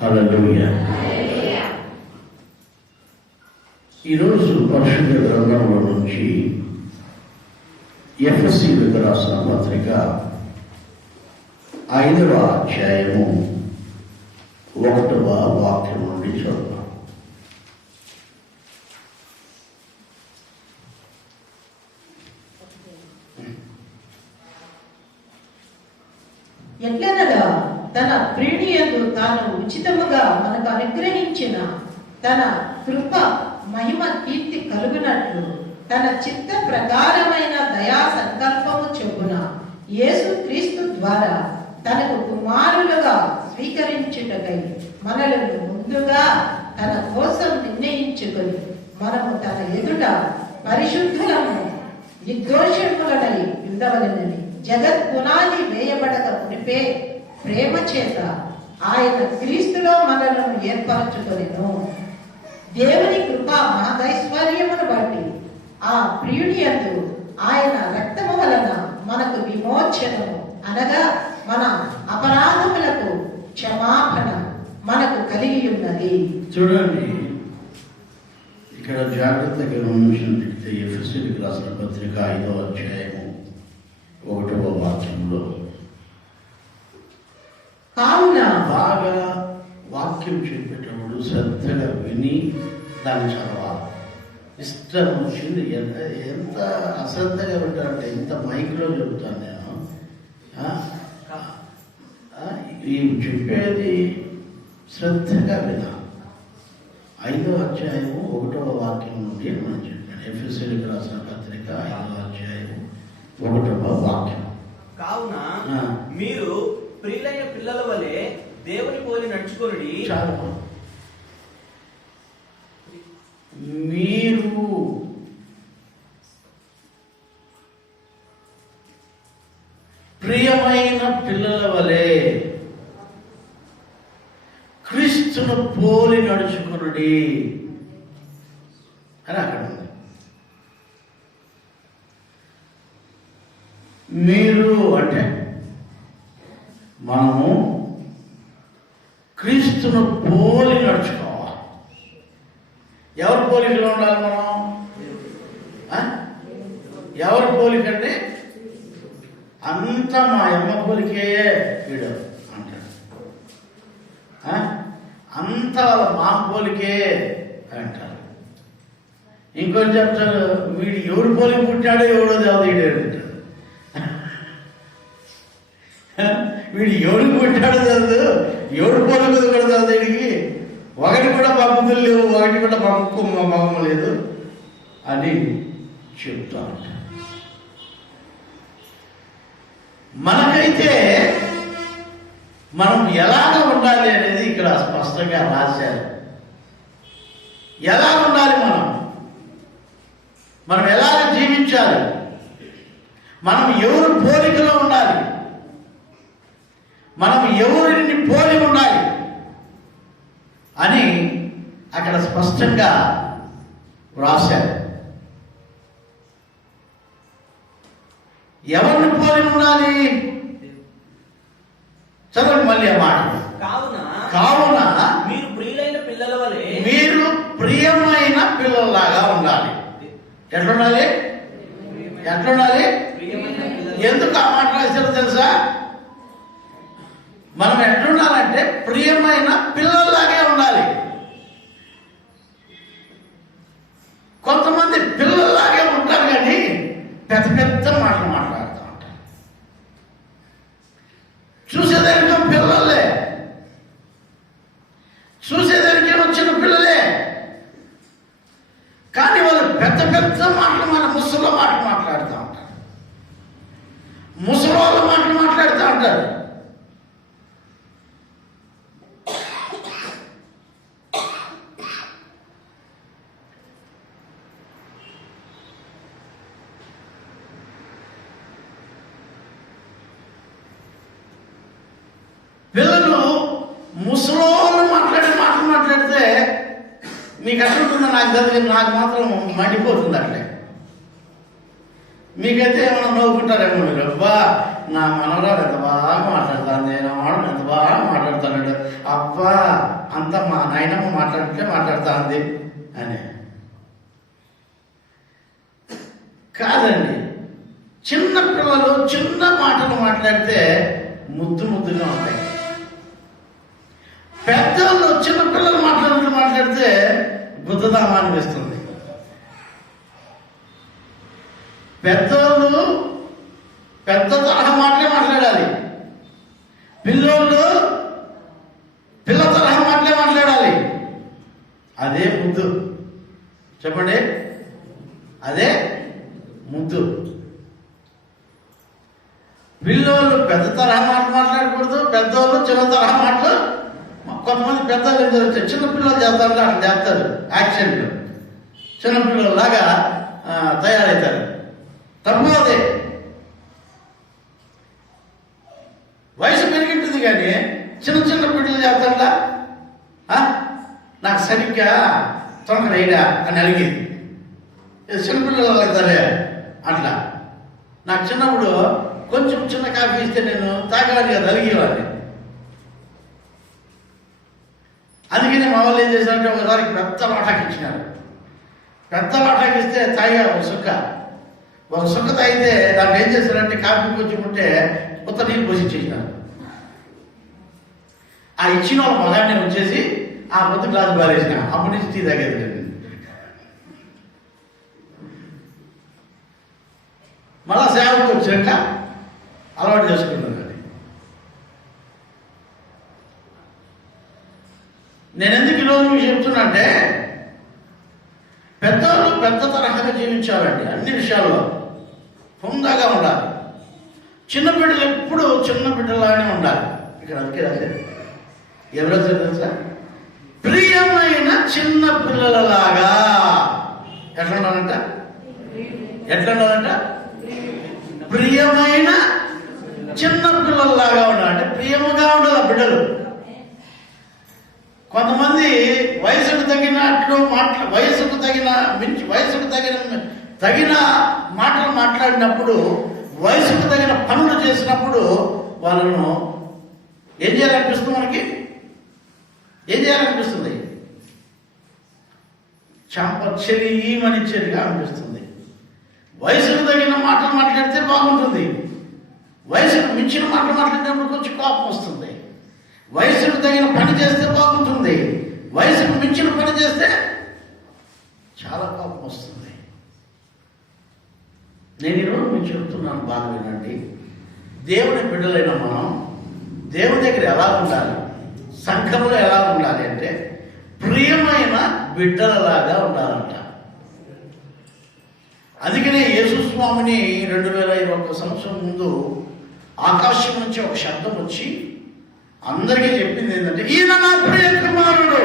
హల్లెలూయా. ఈరోజు పరిశుద్ధ గ్రంథంలో నుంచి ఎఫెసీయులకు రాసిన పత్రిక 5వ అధ్యాయము 1వ వాక్యం నుండి చదువుతాం. ఎట్లనగా తన ప్రేణియందు తాను ఉచితముగా మనకు అనుగ్రహించిన తన కృప మహిమ కీర్తి కలుగునట్లు తన చిత్త ప్రకారమైన దయా సంకల్పము చొప్పున యేసు క్రీస్తు ద్వారా తనకు కుమారులుగా స్వీకరించుటకై మనలను ముందుగా తన కోసం నిర్ణయించుకొని మనము తన ఎదుట పరిశుద్ధులము నిర్దోషములనై ఉండవలెనని జగత్ పునాది వేయబడక మునిపే ప్రేమ చేత ఆయన క్రీస్తులో మనలను ఏర్పరచుకొనెను. దేవుని కృపా మహదైశ్వర్యమును బట్టి ఆ ప్రియుని యందు ఆయన రక్తము వలన మనకు విమోచనము అనగా మన అపరాధములకు క్షమాపణ మనకు కలిగి ఉన్నది. చూడండి, ఇక్కడ జాగ్రత్తగా గమనించినట్లయితే ఎఫెసీయులకు రాసిన పత్రిక 5వ అధ్యాయము 1వ వాక్యంలో కావున బాగా వాక్యం చెప్పేటప్పుడు శ్రద్ధగా విని దాన్ని చదవాలి. ఇష్టం వచ్చింది. ఎంత అశ్రద్ధగా వింటారంటే ఇంత మైక్లో చెబుతాను నేను. ఈ చెప్పేది శ్రద్ధగా వినాలి. 5వ అధ్యాయము 1వ వాక్యం నుండి మనం చెప్పాను. ఎఫెసీయులకు రాసిన పత్రిక 5వ అధ్యాయము 1వ వాక్యం. కావున మీరు ప్రియులైన పిల్లల వలె దేవుని పోలి నడుచుకొనుడి. చాలా మీరు ప్రియమైన పిల్లల వలె క్రీస్తును పోలి నడుచుకునుడి అని అక్కడ ఉంది. మీరు అంటే మనము క్రీస్తును పోలి నడుచుకోవాలి. ఎవరి పోలికలో ఉండాలి మనం? ఎవరి పోలికంటే అంత మా అమ్మ పోలికే వీడు అంటాడు. అంత వాళ్ళ మా పోలికే అంటారు. ఇంకొంచెం చెప్తారు, వీడు ఎవడు పోలికి పుట్టాడో ఎవడో దేవత వీడాడు అంటాడు. వీడు ఎవడికి పుట్టాడో తెలుసు, ఎవడు పోలికదు కూడా తెలుసు. వీడికి ఒకటి కూడా పంపుతులు లేవు, ఒకటి కూడా పంపు మగము లేదు అని చెప్తా ఉంటారు. మనకైతే మనం ఎలాగ ఉండాలి అనేది ఇక్కడ స్పష్టంగా రాశారు. ఎలా ఉండాలి, మనం ఎలాగ జీవించాలి, మనం ఎవరు పోలికలో ఉండాలి, మనం ఎవరిని పోలి ఉండాలి అని అక్కడ స్పష్టంగా రాశారు. ఎవరిని పోలి ఉండాలి? చదవండి మళ్ళీ ఆ మాట. కావున మీరు ప్రియులైన పిల్లల వలె, మీరు ప్రియమైన పిల్లల్లాగా ఉండాలి. ఎట్లుండాలి? ఎందుకు ఆ మాట రాశారో తెలుసా? మనం ఎట్లుండాలంటే ప్రియమైన పిల్లల్లాగే ఉండాలి. కొంతమంది పిల్లల్లాగే ఉంటారు కానీ పెద్ద పెద్ద మాటలు మాట్లాడుతూ ఉంటారు. చూసేదానికేమో పిల్లలే, చూసేదానికేమో చిన్న పిల్లలే, కానీ వాళ్ళు పెద్ద పెద్ద మాటలు మన ముసలి మాటలు మాట్లాడుతూ ఉంటారు. ముసలి మాటలు మాట్లాడుతూ ఉంటారు. పిల్లలు ముసలోళ్ళు మాట్లాడితే మీకు ఎట్లుంటుందో నాకు తెలియదు, నాకు మాత్రం మండిపోతుంది. అట్లే మీకైతే ఏమైనా నవ్వుకుంటారేమో మీరు, అబ్బా నా మనవరాలు ఎంత బాగా మాట్లాడతాను, నేను ఎంత బాగా మాట్లాడతాను మాట్లాడుతున్నాడు. అబ్బా అంత మా నాయనమ్మ మాట్లాడుతా ఉంది అని కాదండి. చిన్న పిల్లలు చిన్న మాటలు మాట్లాడితే ముద్దుగా ఉంటాయి. పెద్దలు చిన్న పిల్లలు మాట్లాడితే గుద్దదామా అనిపిస్తుంది. పెద్దోళ్ళు పెద్ద తరహా మాటలే మాట్లాడాలి, పిల్లోళ్ళు పిల్ల తరహా మాటలే మాట్లాడాలి. అదే ముద్దు. చెప్పండి, అదే ముద్దు. పిల్లోళ్ళు పెద్ద తరహా మాటలు మాట్లాడకూడదు, పెద్దోళ్ళు చిన్న తరహా మాటలు. కొంతమంది పెద్దలు ఏం జరుగుతాయి, చిన్నపిల్లలు చేస్తారు, అట్లా చేస్తారు యాక్సిడెంట్లు, చిన్నపిల్లలు లాగా తయారవుతారు. తప్పు అదే. వయసు పెరిగింటుంది కానీ చిన్న బిడ్డలు చేస్తాడా, నాకు సరిగ్గా తొందరయ్యా అని అడిగింది. చిన్నపిల్లలు అవుతారే అట్లా. నాకు చిన్నప్పుడు కొంచెం చిన్న కాఫీ ఇస్తే నేను తాగేవాడిని కదా, అలిగేవాడిని. అందుకని మా వాళ్ళు ఏం చేశారంటే ఒకసారి పెద్ద లాటాకి ఇచ్చినారు. పెద్ద లాటాకి ఇస్తే తాగా ఒక సుక్క తాగితే దాంట్లో ఏం చేశారంటే కాఫీ కొంచెం ఉంటే కొత్త నీళ్ళు పోసి ఇచ్చేసినారు. ఆ ఇచ్చిన వాళ్ళ మగాన్ని వచ్చేసి ఆ పొద్దు గ్లాసు బారేసిన. అప్పటి నుంచి టీ తాగేది లేదు. మళ్ళా సేవకు వచ్చాక అలవాటు చేసుకుంటున్నాను. నేను ఎందుకు ఈరోజు మీకు చెప్తున్నా అంటే, పెద్దవాళ్ళు పెద్ద తరహాగా జీవించాలండి. అన్ని విషయాల్లో హుందాగా ఉండాలి. చిన్న బిడ్డలు ఎప్పుడు చిన్న బిడ్డలాగానే ఉండాలి. ఇక్కడ అందుకే రాశారు, ఎవరో తెలుసా, ప్రియమైన చిన్న పిల్లలలాగా. ఎట్లా ఉండాలంట? ప్రియమైన చిన్న పిల్లలలాగా ఉండాలి. అంటే ప్రియముగా ఉండాలి బిడ్డలు. కొంతమంది వయసుకు తగినట్లు వయసుకు తగిన మాటలు మాట్లాడినప్పుడు, వయసుకు తగిన పనులు చేసినప్పుడు వాళ్ళను ఏం చేయాలనిపిస్తుంది? మనకి ఏం చేయాలనిపిస్తుంది? చెరిగా అనిపిస్తుంది. వయసుకు తగిన మాటలు మాట్లాడితే బాగుంటుంది. వయసుకు మించిన మాటలు మాట్లాడినప్పుడు కొంచెం కోపం వస్తుంది. వయసుకు తగిన పని చేస్తే బాగుంటుంది. వయసుకు మించిన పని చేస్తే చాలా కోపం వస్తుంది. నేను ఈరోజు మీకు చెప్తున్నాను, బాగా వినండి. దేవుని బిడ్డలైన మనం దేవుని దగ్గర ఎలా ఉండాలి, సంఘంలో ఎలా ఉండాలి అంటే ప్రియమైన బిడ్డలలాగా ఉండాలంట. అందుకనే యేసుస్వామిని 2021 సంవత్సరం ముందు ఆకాశం నుంచి ఒక శబ్దం వచ్చి అందరికీ చెప్పింది ఏంటంటే, ఈయన నా ప్రియ కుమారుడు.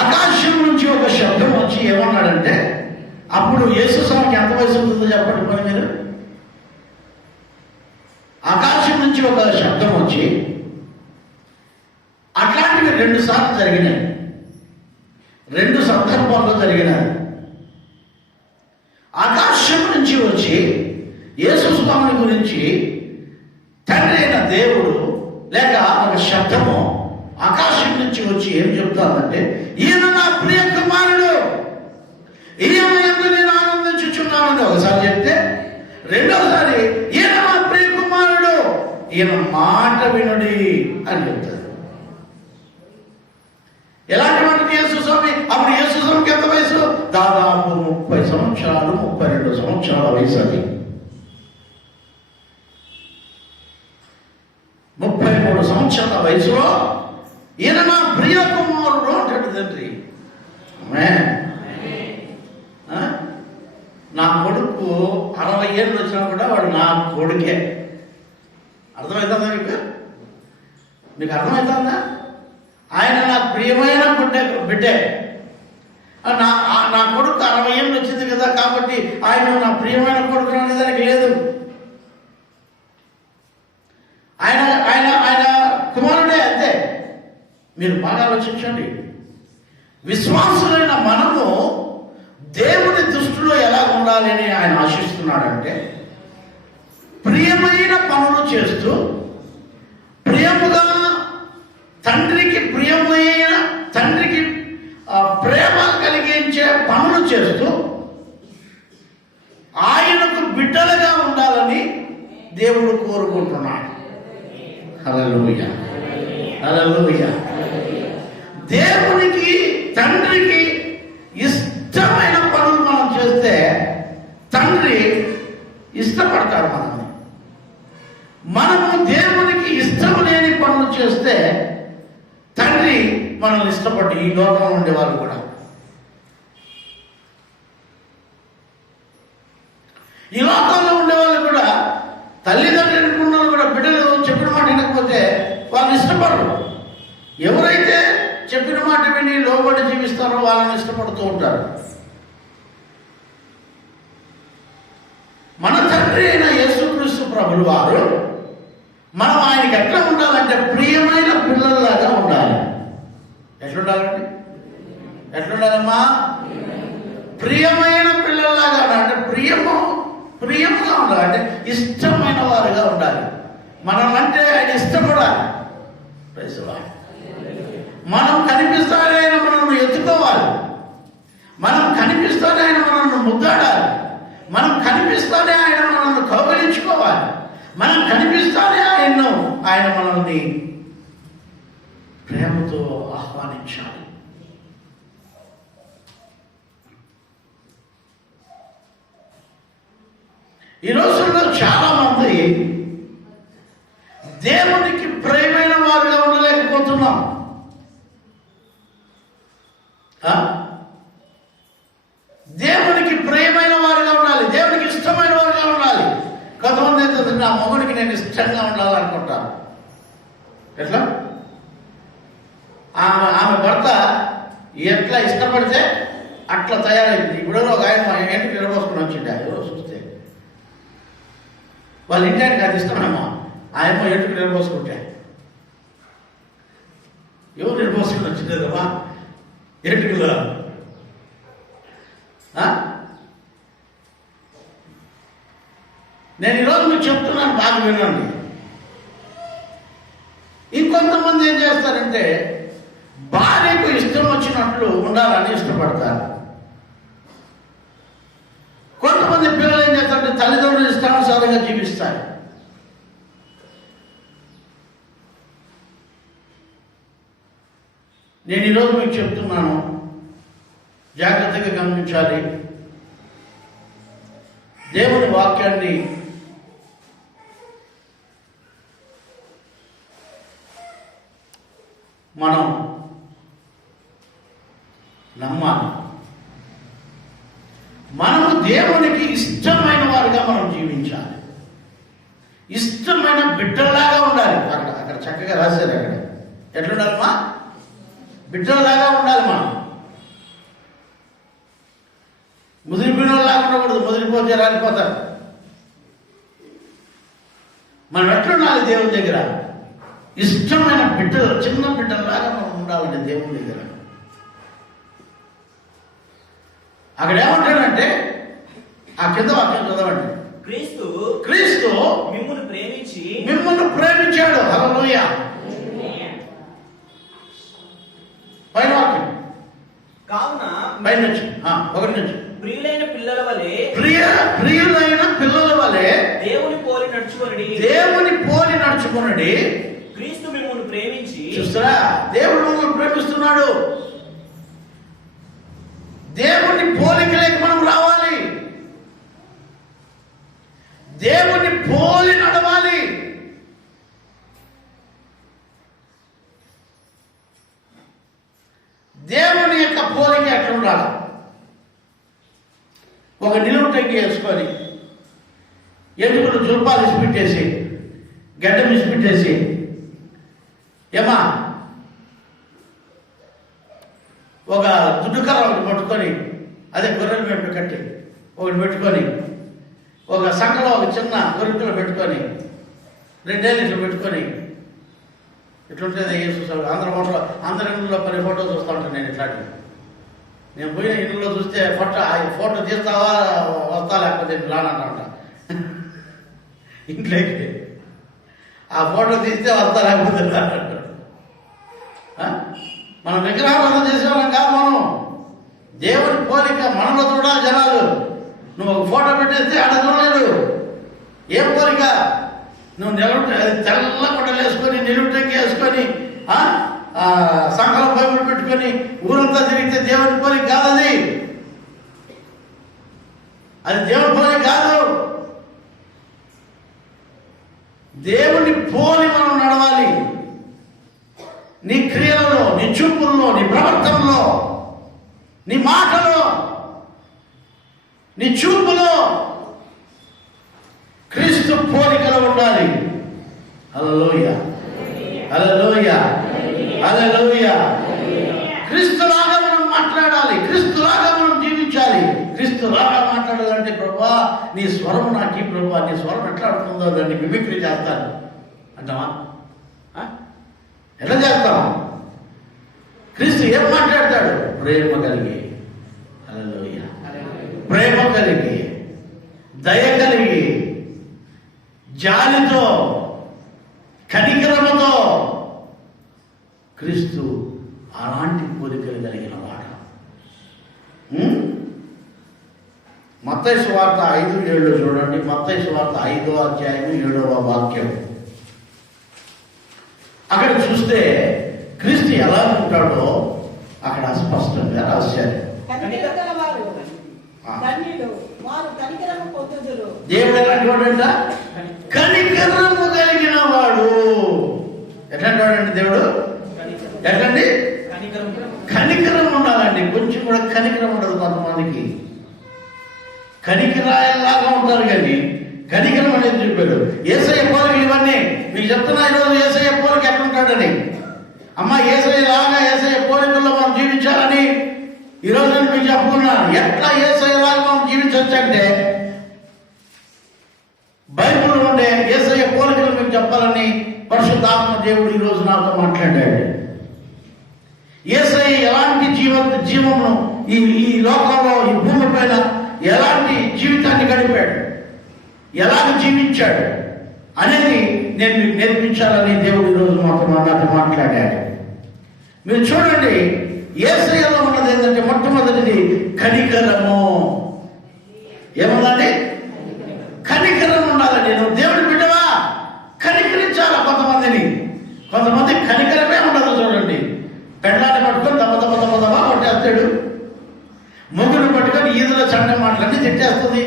ఆకాశం నుంచి ఒక శబ్దం వచ్చి ఏమన్నాడంటే, అప్పుడు యేసుస్వామికి ఎంత వయసు ఉంటుందో చెప్పండి పని మీరు. ఆకాశం నుంచి ఒక శబ్దం వచ్చి, అట్లాంటివి 2 సార్లు జరిగినాయి, 2 సందర్భాల్లో జరిగినాయి. ఆకాశం నుంచి వచ్చి యేసుస్వామి గురించి తండ్రి అయిన దేవుడు లేక ఒక శబ్దము ఆకాశం నుంచి వచ్చి ఏం చెప్తానంటే, ఈయన నా ప్రియ కుమారుడు, ఈయన యందు నేను ఆనందించుచున్నానని ఒకసారి చెప్తే, రెండవసారి ఈయన నా ప్రియ కుమారుడు, ఈయన మాట వినుడి అని చెప్తారు. ఎలాంటి వాటికి యేసుస్వామి? అప్పుడు యేసుస్వామికి ఎంత వయసు? దాదాపు 30 సంవత్సరాలు, 32 సంవత్సరాల వయసు. అది 33 సంవత్సరాల వయసులో ఈయన నా ప్రియ కుమారుడు అంటాడు తండ్రి. నా కొడుకు 60 ఏళ్ళు వచ్చినా కూడా వాడు నా కొడుకే. అర్థమవుతుందా మీకు అర్థమవుతుందా? ఆయన నా ప్రియమైన బిడ్డే. నా కొడుకు 60 ఏళ్ళు వచ్చింది కదా కాబట్టి ఆయన నా ప్రియమైన కొడుకు అనేది దానికి లేదు. ఆయన ఆయన ఆయన కుమారుడే, అంతే. మీరు బాగా ఆలోచించండి. విశ్వాసులైన మనము దేవుని దృష్టిలో ఎలా ఉండాలి అని ఆయన ఆశిస్తున్నాడంటే, ప్రియమైన పనులు చేస్తూ, ప్రియముగా తండ్రికి ప్రేమ కలిగించే పనులు చేస్తూ ఆయనకు బిడ్డలుగా ఉండాలని దేవుడు కోరుకుంటున్నాడు. హల్లెలూయా, హల్లెలూయా. దేవునికి, తండ్రికి ఇష్టమైన పనులు మనం చేస్తే తండ్రి ఇష్టపడతాడు మనల్ని. మనము దేవునికి ఇష్టం లేని పనులు చేస్తే తండ్రి మనల్ని ఇష్టపడి, ఈ లోకంలో ఉండే వాళ్ళు కూడా, ఈ లోకంలో ఉండే వాళ్ళు కూడా, తల్లిదండ్రులకు ఉన్న వాళ్ళు కూడా బిడ్డలు చెప్పిన మాట వినకపోతే వాళ్ళు ఇష్టపడరు. ఎవరైతే చెప్పిన మాట విని లోబడి జీవిస్తారో వాళ్ళని ఇష్టపడుతూ ఉంటారు. మన తండ్రి అయిన యేసుక్రీస్తు ప్రభులు వారు మనం ఆయనకి ఎట్లా ఉండాలంటే ప్రియమైన పిల్లల్లాగా ఉండాలి. ఎట్లుండాలండి? ఎట్లుండాలమ్మా? ప్రియమైన పిల్లల్లాగా ఉండాలి. అంటే ప్రియముగా ఉండాలి, అంటే ఇష్టమైన వారుగా ఉండాలి. మనం అంటే ఆయన ఇష్టపడాలి. మనం కనిపిస్తానే ఆయన మనల్ని ఎత్తుకోవాలి. మనం కనిపిస్తానే ఆయన మనల్ని ముద్దాడాలి. మనం కనిపిస్తానే ఆయన మనల్ని కౌగిలించుకోవాలి. మనం కనిపిస్తానే ఆయన మనల్ని ప్రేమతో ఆహ్వానించాలి. ఈ రోజుల్లో చాలా మంది దేవునికి ప్రియమైన వారుగా ఉండలేకపోతున్నాం. దేవునికి ప్రియమైన వారుగా ఉండాలి, దేవునికి ఇష్టమైన వారుగా ఉండాలి. కొంతమంది అయితే నా మొగుడికి నేను ఇష్టంగా ఉండాలనుకుంటాను. ఎట్లా? ఆమె భర్త ఎట్లా ఇష్టపడితే అట్లా తయారైంది. ఇప్పుడు ఒక ఆయన ఏంటి నిలబోసుకుని వచ్చింది, ఎవరో చూస్తే వాళ్ళ ఇంటికి అది ఇష్టమేమో, ఆయమ్మ ఎంటుకు నిలబోసుకుంటే ఎవరు నిలబోసుకుని వచ్చింది కదమ్మా ఎంటుకులో. నేను ఈరోజు మీకు చెప్తున్నాను, బాగా వినండి. ఇంకొంతమంది ఏం చేస్తారంటే భార్యకు ఇష్టం వచ్చినట్లు ఉండాలని ఇష్టపడతారు. కొంతమంది పిల్లలు ఏం చేస్తారంటే తల్లిదండ్రులు ఇష్టానుసారంగా జీవిస్తారు. నేను ఈరోజు మీకు చెప్తున్నాను, జాగ్రత్తగా గమనించాలి. దేవుని వాక్యాన్ని మనం నమ్మాలి. మనము దేవునికి ఇష్టమైన వారుగా మనం జీవించాలి. ఇష్టమైన బిడ్డల్లాగా ఉండాలి. అక్కడ చక్కగా రాశారు. అక్కడ ఎట్లుండాలమ్మా? బిడ్డల్లాగా ఉండాలి. మనం ముదిరిపోయిన వాళ్ళలాగా ఉండకూడదు. ముదిరిపోతే రాలిపోతారు. మనం ఎట్లుండాలి? దేవుని దగ్గర ఇష్టమైన బిడ్డలు, చిన్న బిడ్డల్లాగా మనం ఉండాలండి దేవుని దగ్గర. అక్కడ ఏమంటాడంటే, ఆ కింద వాక్యం చదవండి. క్రీస్తు మిమ్మల్ని ప్రేమించాడు. హల్లెలూయా. పైన వాక్యం పైన నుంచి 1 నుంచి. ప్రియులైన పిల్లల వలె దేవుని పోలి నడుచుకొనుడి. క్రీస్తు మిమ్మల్ని ప్రేమించి. చూస్తారా? దేవుడు మమ్మల్ని ప్రేమిస్తున్నాడు. దేవుని పోలికలేక మనం రావాలి. దేవుని పోలి నడవాలి. దేవుని యొక్క పోలిక ఎట్లా ఉండాలి? ఒక నిలువు టెంకి వేసుకొని, ఎదుగులు జుల్పాలు ఇసిపెట్టేసి, గడ్డం ఇసిపెట్టేసి, ఏమా ఒక దుడ్డుకర్ర ఒకటి పట్టుకొని, అదే గొర్రెల మెట్టు కట్టి ఒకటి పెట్టుకొని, ఒక సంఖలో ఒక చిన్న గొరికలు పెట్టుకొని, 2 ఏళ్ళు ఇట్లా పెట్టుకొని, ఇట్లుంటుంది. ఏం చూస్తాడు? అందరి ఇళ్ళలో 10 ఫోటోలు చూస్తూ ఉంటాను నేను. ఇట్లాంటివి నేను పోయిన ఇళ్ళలో చూస్తే ఫోటో తీస్తావా వస్తా, లేకపోతే రానంట. ఇంట్లోకి. ఆ ఫోటో తీస్తే వస్తా, లేకపోతే రాడు. మనం విగ్రహారాధన చేసేవాళ్ళం కాదు. మనం దేవుని పోలిక మనలో చూడాలి జనాలు. నువ్వు ఒక ఫోటో పెట్టేస్తే ఆడ చూడలేదు. ఏం పోలిక? నువ్వు తెల్ల గుడ్డలు వేసుకొని నిలువుటంగి వేసుకొని సంకలం బైబుల్ పెట్టుకొని ఊరంతా తిరిగితే దేవుని పోలిక కాదు. అది దేవుని పోలిక కాదు. దేవుని పోలి మనం నడవాలి. నీ క్రియలలో, నీ చూపుల్లో, నీ ప్రవర్తనలో, నీ మాటలో, నీ చూపులో క్రీస్తు పోలికలో ఉండాలి. హల్లెలూయా, హల్లెలూయా, హల్లెలూయా. క్రీస్తులాగా మనం మాట్లాడాలి, క్రీస్తులాగా మనం జీవించాలి. క్రీస్తులాగా మాట్లాడాలంటే ప్రభా నీ స్వరం నాకు ప్రభా, నీ స్వరం ఎట్లా అడుగుతుందో దాన్ని మిమిక్రీ చేస్తాను అంటావా? ఎలా చేస్తాం? క్రీస్తు ఏం మాట్లాడతాడు? ప్రేమ కలిగి, హల్లెలూయా, ప్రేమ కలిగి, దయ కలిగి, జాలితో, కనికరముతో. క్రీస్తు అలాంటి కోరికలు కలిగిన వాడు. మత్తయి సువార్త 5:7 చూడండి. మత్తయి సువార్త 5వ అధ్యాయం 7వ వాక్యం. అక్కడ చూస్తే క్రీస్తు ఎలా ఉంటాడో అక్కడ స్పష్టంగా రాశారు. దేవుడు ఎలాంటి వాడంట? కనికరము కలిగిన వాడు. ఎట్లాంటి వాడండి దేవుడు? ఎట్లండి? కనికరం ఉండాలండి. కొంచెం కూడా కనికరం ఉండదు కొంతమందికి. కనికరాయల్లాగా ఉంటారు కానీ కనికరం అనేది చెప్పాడు. యేసయ్య పోలికలు ఇవన్నీ మీకు చెప్తున్నా. ఈరోజు యేసయ్య పోలిక ఎట్లుంటాడని. అమ్మ యేసయ్య లాగా, యేసయ్య పోలికల్లో మనం జీవించాలని ఈరోజు నేను మీకు చెప్పుకున్నాను. ఎట్లా యేసయ్య లాగా మనం జీవించవచ్చంటే బైబిల్ ఉండే యేసయ్య పోలికలు మీకు చెప్పాలని పరిశుద్ధాత్మ దేవుడు ఈరోజు నాతో మాట్లాడాడు. యేసయ్య ఎలాంటి జీవమును ఈ లోకంలో, ఈ భూమి పైన ఎలాంటి జీవితాన్ని గడిపాడు, ఎలాగ జీవించాడు అనేది నేను మీకు నేర్పించాలని దేవుడు ఈరోజు నాతో మాట్లాడాడు. మీరు చూడండి, యేసయ్యలో ఉన్నది ఏంటంటే మొట్టమొదటిది కనికరము. ఏమన్నది? కనికరం ఉండాలండి. నువ్వు దేవుడి బిడ్డవా, కనికరించాలా. కొంతమంది కనికరమే ఉండదు. చూడండి, పెళ్ళాన్ని పట్టుకొని దమ్మ కొట్టేస్తాడు. ముగ్గురు పట్టుకొని ఈదుల చండ మాటలన్నీ తిట్టేస్తుంది.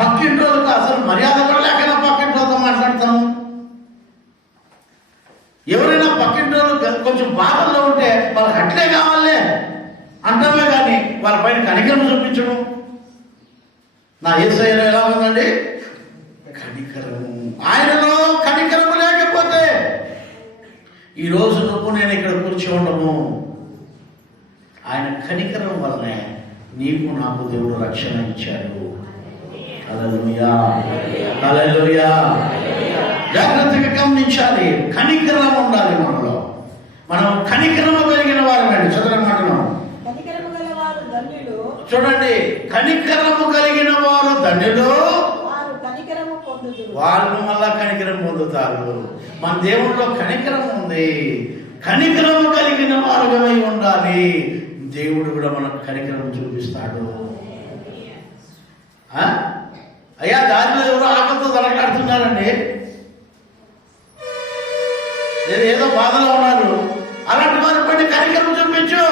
పక్కింటోళ్ళకు అసలు మర్యాద కూడా లేకుండా పక్కింటోళ్ళతో మాట్లాడతాము. ఎవరైనా పక్కింటోళ్ళు కొంచెం బాధల్లో ఉంటే వాళ్ళకి అట్లే కావాలే అంటామే కానీ వాళ్ళ పైన కనికరం చూపించడం. నా యేసయ్యలో ఎలా ఉందండి? కనికరము. ఆయనలో కనికరము లేకపోతే ఈరోజు నువ్వు నేను ఇక్కడ కూర్చో ఉండము. ఆయన కనికరం వల్లనే నీకు నాకు దేవుడు రక్షణ ఇచ్చాడు. హల్లెలూయా, హల్లెలూయా. జాగ్రత్తగా గమనించాలి. కనికరం ఉండాలి మనలో. మనం కనికరము కలిగిన వారమండి. చదవని మాటలు చూడండి. కనికరము కలిగిన వారు ధన్యులు, వాళ్ళు మళ్ళా కనికరం పొందుతారు. మన దేవుడిలో కనికరం ఉంది. కనికరము కలిగిన వారుగా ఉండాలి. దేవుడు కూడా మనకు కనికరం చూపిస్తాడు. అయ్యా, దారిలో ఎవరో ఆకలితో దొరకాడుతున్నారండి, ఏదో బాధలో ఉన్నారు. అలాంటి వారి పైన కనికరం చూపించు.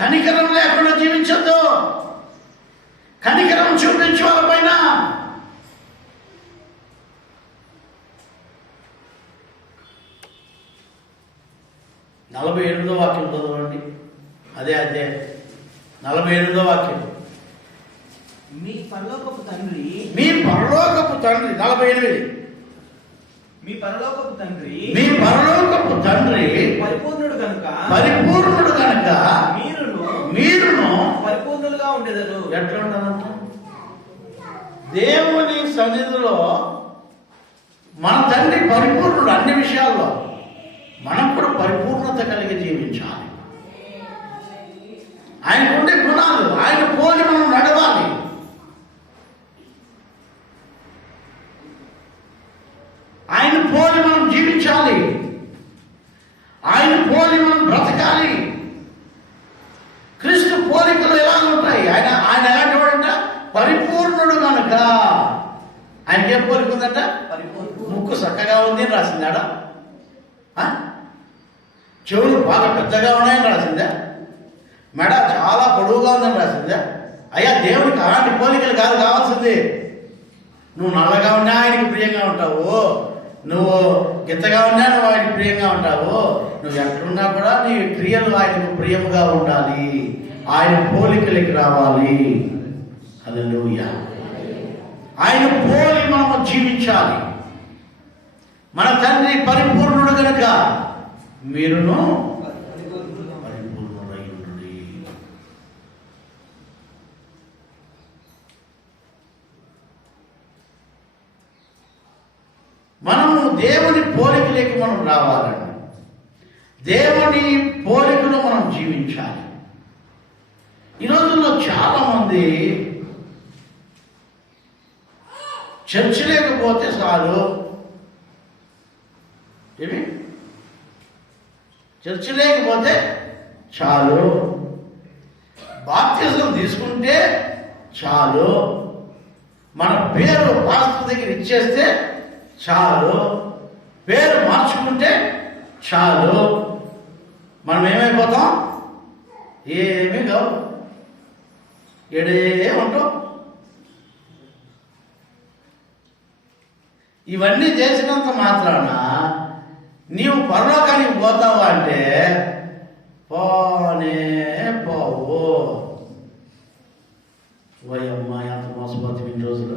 కనికరం లేకుండా జీవించొద్దు. కనికరం చూపించు వాళ్ళ పైన. నలభై 48వ వాక్యం చదవండి. అదే 48వ వాక్యం. మీ పరలోకపు తండ్రి 48. మీ పరలోకపు తండ్రి పరిపూర్ణుడు కనుక మీరును పరిపూర్ణులుగా ఉండేదరు. ఎట్లా ఉండాలంట? దేవుని సన్నిధిలో మన తండ్రి పరిపూర్ణుడు అన్ని విషయాల్లో. మనం కూడా పరిపూర్ణత కలిగి జీవించాలి. ఆయనకుండే గుణాలు, ఆయన పోలి మనం నడవాలి. ఆయన పోలి మనం జీవించాలి. ఆయన పోలి మనం బ్రతకాలి. క్రీస్తు పోలికలు ఎలా ఉంటాయి? ఆయన ఎలాంటి వాడంట? పరిపూర్ణుడు కనుక. ఆయనకి ఏం పోలిక ఉందంట? ముక్కు చక్కగా ఉంది అని రాసిందాడా? చెవులు బాగా పెద్దగా ఉన్నాయని రాసిందా? మెడ చాలా పొడవుగా ఉందని రాసిందా? అయ్యా, దేవుడికి అలాంటి పోలికలు కాదు కావాల్సింది. నువ్వు నల్లగా ఉన్నా ఆయనకి ప్రియంగా ఉంటావు, నువ్వు గిత్తగా ఉన్నా నువ్వు ఆయనకి ప్రియంగా ఉంటావు, నువ్వు ఎక్కడున్నా కూడా నీ క్రియలు ఆయనకు ప్రియముగా ఉండాలి, ఆయన పోలికలకి రావాలి. హల్లెలూయా. ఆయన పోలి మనము జీవించాలి. మన తండ్రి పరిపూర్ణుడు కనుక మీరును పరిపూర్ణుడై ఉండుడి. మనము దేవుని పోలికలోకి మనం రావాలండి. దేవుని పోలికను మనం జీవించాలి. ఈ రోజుల్లో చాలా మంది చర్చి లేకపోతే చాలు, ఏమి చర్చి లేకపోతే చాలు, బాప్తిజం తీసుకుంటే చాలు, మన పేరు పాస్టర్ దగ్గర ఇచ్చేస్తే చాలు, పేరు మార్చుకుంటే చాలు, మనం ఏమైపోతాం? ఏమీ కావు, ఏడే ఉంటాం. ఇవన్నీ చేసినంత మాత్రాన నీవు పరలోకానికి పోతావా అంటే పోనే పోవు. ఓయమ్మ, ఎంత మోసపోతాం ఇన్ని రోజులు.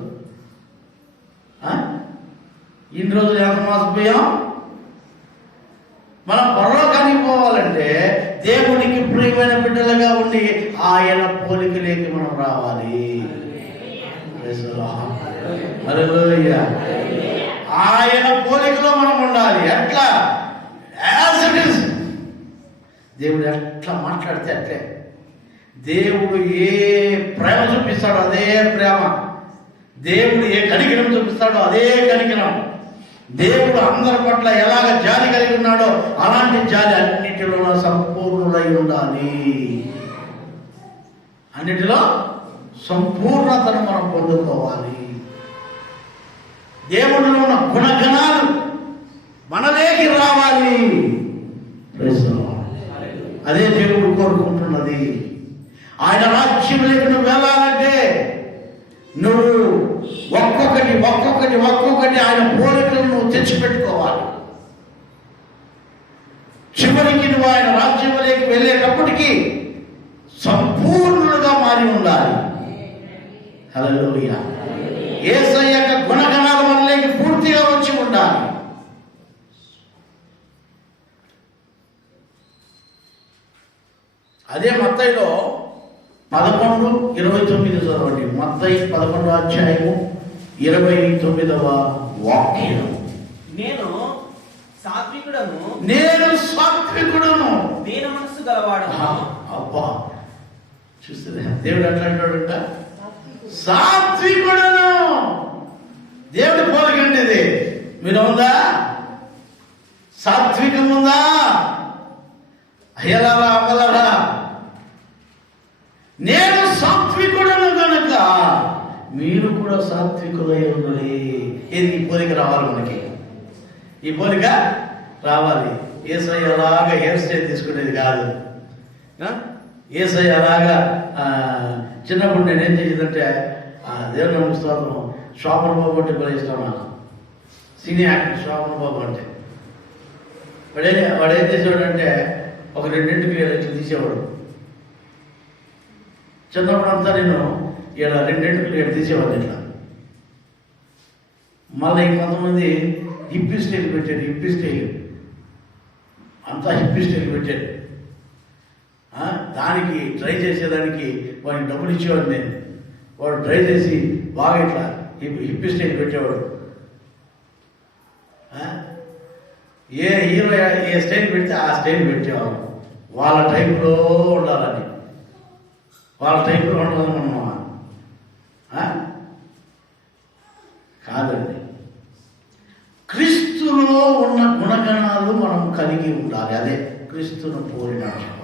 ఇన్ని రోజులు ఎంత మోసపోయాం. మనం పరలోకానికి పోవాలంటే దేవునికి ప్రియమైన బిడ్డలుగా ఉండి ఆయన పోలికలోకి మనం రావాలి. హల్లెలూయా. ఆయన పోలికలో మనం ఉండాలి. ఎట్లా? As it is. దేవుడు ఎట్లా మాట్లాడితే అట్లే. దేవుడు ఏ ప్రేమ చూపిస్తాడో అదే ప్రేమ, దేవుడు ఏ కనికరం చూపిస్తాడో అదే కనికరం, దేవుడు అందరి పట్ల ఎలాగ జాలి కలిగి ఉన్నాడో అలాంటి జాలి అన్నిటిలో సంపూర్ణులై ఉండాలి. అన్నిటిలో సంపూర్ణతను మనం పొందుకోవాలి. దేవుడిలో ఉన్న గుణగణాలు మనలోకి రావాలి. అదే దేవుడు కోరుకుంటున్నది. ఆయన రాజ్యంలోకి నువ్వు వెళ్ళాలంటే నువ్వు ఒక్కొక్కటి ఆయన పోలికలను నువ్వు తెచ్చిపెట్టుకోవాలి. చివరికి నువ్వు ఆయన రాజ్యంలోకి వెళ్ళేటప్పటికీ సంపూర్ణులుగా మారి ఉండాలి. హల్లెలూయా. యేసయ్య యొక్క గుణగణాలు మనలోకి పూర్తిగా వచ్చి ఉండాలి. అదే మత్తయిలో 11:29 చదవండి. మత్తయి 11వ అధ్యాయము 29వ వాక్యం. నేను సాత్వికుడను, దీన మనస్సు గలవాడను. అబ్బా, చూస్తే దేవుడు ఎట్లా అంటాడంట? సాత్వికుడను. దేవుడి పోలికండి ఇది. మీరు ఉందా? సాత్వికం ఉందా? అయ్యలారా, అమ్మలారా, నేను సాత్వికుడను కనుక మీరు కూడా సాత్వికులై ఉండాలి. ఏది? ఈ పోలిక రావాలి మనకి. ఈ పోలిక రావాలి. యేసయ్య అలాగా హెయిర్ స్టైల్ తీసుకునేది కాదు. యేసయ్య అలాగా చిన్నప్పుడు నేను ఏం చేసేదంటే, దేవుని నమ్ముస్తాను, శోభన బాబు అంటే కూడా ఇష్టం నాకు. సినీ యాక్టర్ శోభన బాబు అంటే వాడు ఏం చేసేవాడు అంటే ఒక 2 ఇట్లా తీసేవాడు. చిన్నప్పుడు అంతా నేను ఇలా 2 తీసేవాడు ఇట్లా. మళ్ళీ ఇంకొంతమంది హిప్పీ స్టైల్ పెట్టాడు. హిప్పీ స్టైల్ అంతా హిప్పీ స్టైల్ పెట్టాడు. దానికి ట్రై చేసేదానికి వాడికి డబ్బులు ఇచ్చేవాడు నేను. వాడు ట్రై చేసి బాగా ఇట్లా హిప్పీ స్టైల్ పెట్టేవాడు. ఏ హీరో ఏ స్టైల్ పెడితే ఆ స్టైల్ పెట్టేవాడు. వాళ్ళ టైంలో ఉండాలని, వాళ్ళ టైంలో ఉండదనుకున్నావా? కాదండి. క్రీస్తులో ఉన్న గుణగణాలు మనం కలిగి ఉండాలి. అదే క్రీస్తును పోలి నడుచుకోవడం.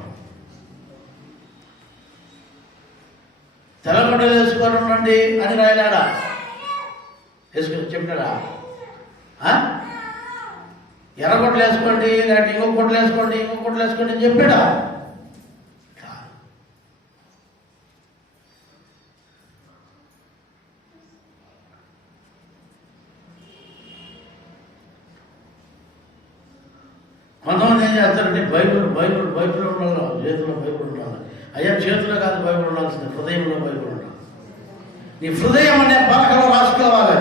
తెల్లగొడ్డలు వేసుకొని ఉండండి అని రాయలాడా? వేసుకొని చెప్పాడా? ఎర్రగొడ్డలు వేసుకోండి, లేకపోతే ఇంకొక గుడ్డలు వేసుకోండి, ఇంకొక గుడ్డలు వేసుకోండి అని చెప్పాడా? కొంతమంది ఏం చేస్తారంటే బైబిల్ ఉండాలి, చేతిలో బైబిల్ ఉండాలి. అయ్యా, చేతిలో కాదు బైబిల్ ఉండాల్సింది, హృదయంలో బైబిల్ ఉండాలి. నీ హృదయం అనే పలకలో రాసుకోవాలి.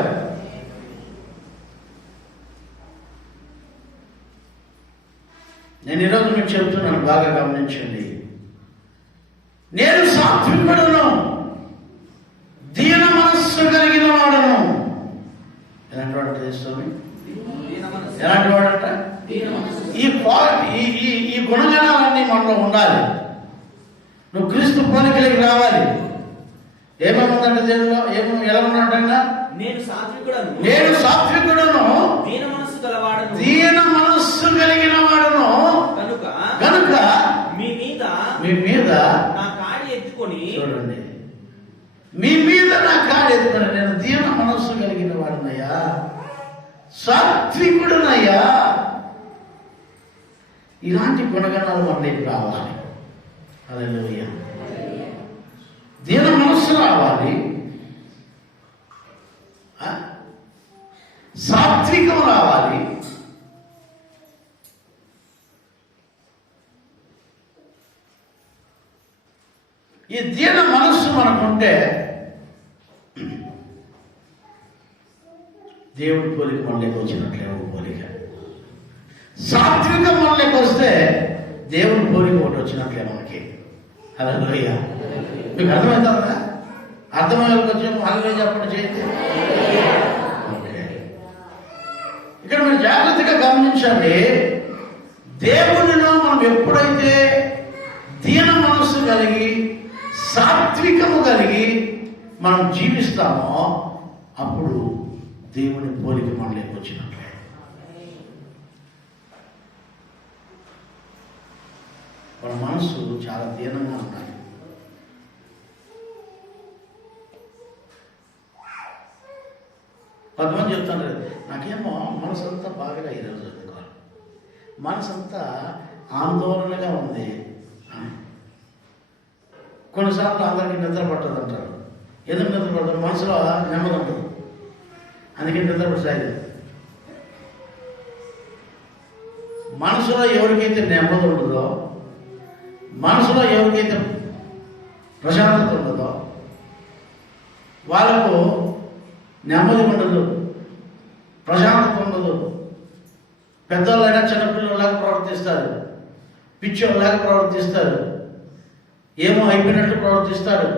నేను ఈరోజు మీకు చెప్తున్నాను, బాగా గమనించండి. నేను సాత్వికుడును, దీన మనస్సు కలిగిన వాడును. ఎలాంటి వాడంట స్వామి? ఎలాంటి వాడంట? ఈ గుణగణాలన్నీ మనలో ఉండాలి. నువ్వు క్రీస్తు పోలికలకి రావాలి. ఏమేముందంటే దేవుడు ఎలా ఉన్నాడంట? నేను సాత్వికుడును, దీన మనస్సు కలిగిన వాడును కనుక మీ మీద నా కాడి ఎత్తుకొని, చూడండి, మీ మీద నా కాడి ఎత్తుకొని, నేను దీన మనస్సు కలిగిన వాడునయ్యా, సాత్వికుడునయ్యా. ఇలాంటి గుణగణాలు మనకి రావాలి. హల్లెలూయా. దీన మనస్సు రావాలి, సాత్వికం రావాలి. ఈ దీన మనస్సు మనకుంటే దేవుడి పోలిక మనలోకి వచ్చినట్లే ఒక పోలిక. సాత్వికం మనలోకి వస్తే దేవుడి పోలిక ఒకటి వచ్చినట్లే మనకి. హల్లెలూయా. మీకు అర్థమవుతుందా? అర్థమయ్యే కొంచెం హల్లెలూయా చెప్పండి, చేయండి. ఓకే, ఇక్కడ మీరు జాగ్రత్తగా గమనించండి. దేవునిలో మనం ఎప్పుడైతే దీన మనస్సు కలిగి సాత్వికము కలిగి మనం జీవిస్తామో అప్పుడు దేవుని పోలిక మనలోకి వచ్చినట్లే. మన మనసు చాలా దీనంగా ఉండాలి. కొంతమంది చెప్తాను, నాకేమో మనసు అంతా బాగా ఈరోజు అందుకోవాలి, మనసు అంతా ఆందోళనగా ఉంది. కొన్నిసార్లు అందరికీ నిద్ర పట్టదు అంటారు. ఎందుకు నిద్ర పడతారు? మనసులో నెమ్మది ఉంటుంది, అందుకే నిద్ర పడతాయి. మనసులో ఎవరికైతే నెమ్మది ఉండదో, మనసులో ఎవరికైతే ప్రశాంతత ఉండదో వాళ్ళకు నెమ్మది ఉండదు, ప్రశాంతత ఉండదు. పెద్దవాళ్ళైనా చిన్నపిల్లలాగా ప్రవర్తిస్తారు, పిచ్చోళ్ళలాగా ప్రవర్తిస్తారు, ఏమో అయిపోయినట్టు ప్రవర్తిస్తారు,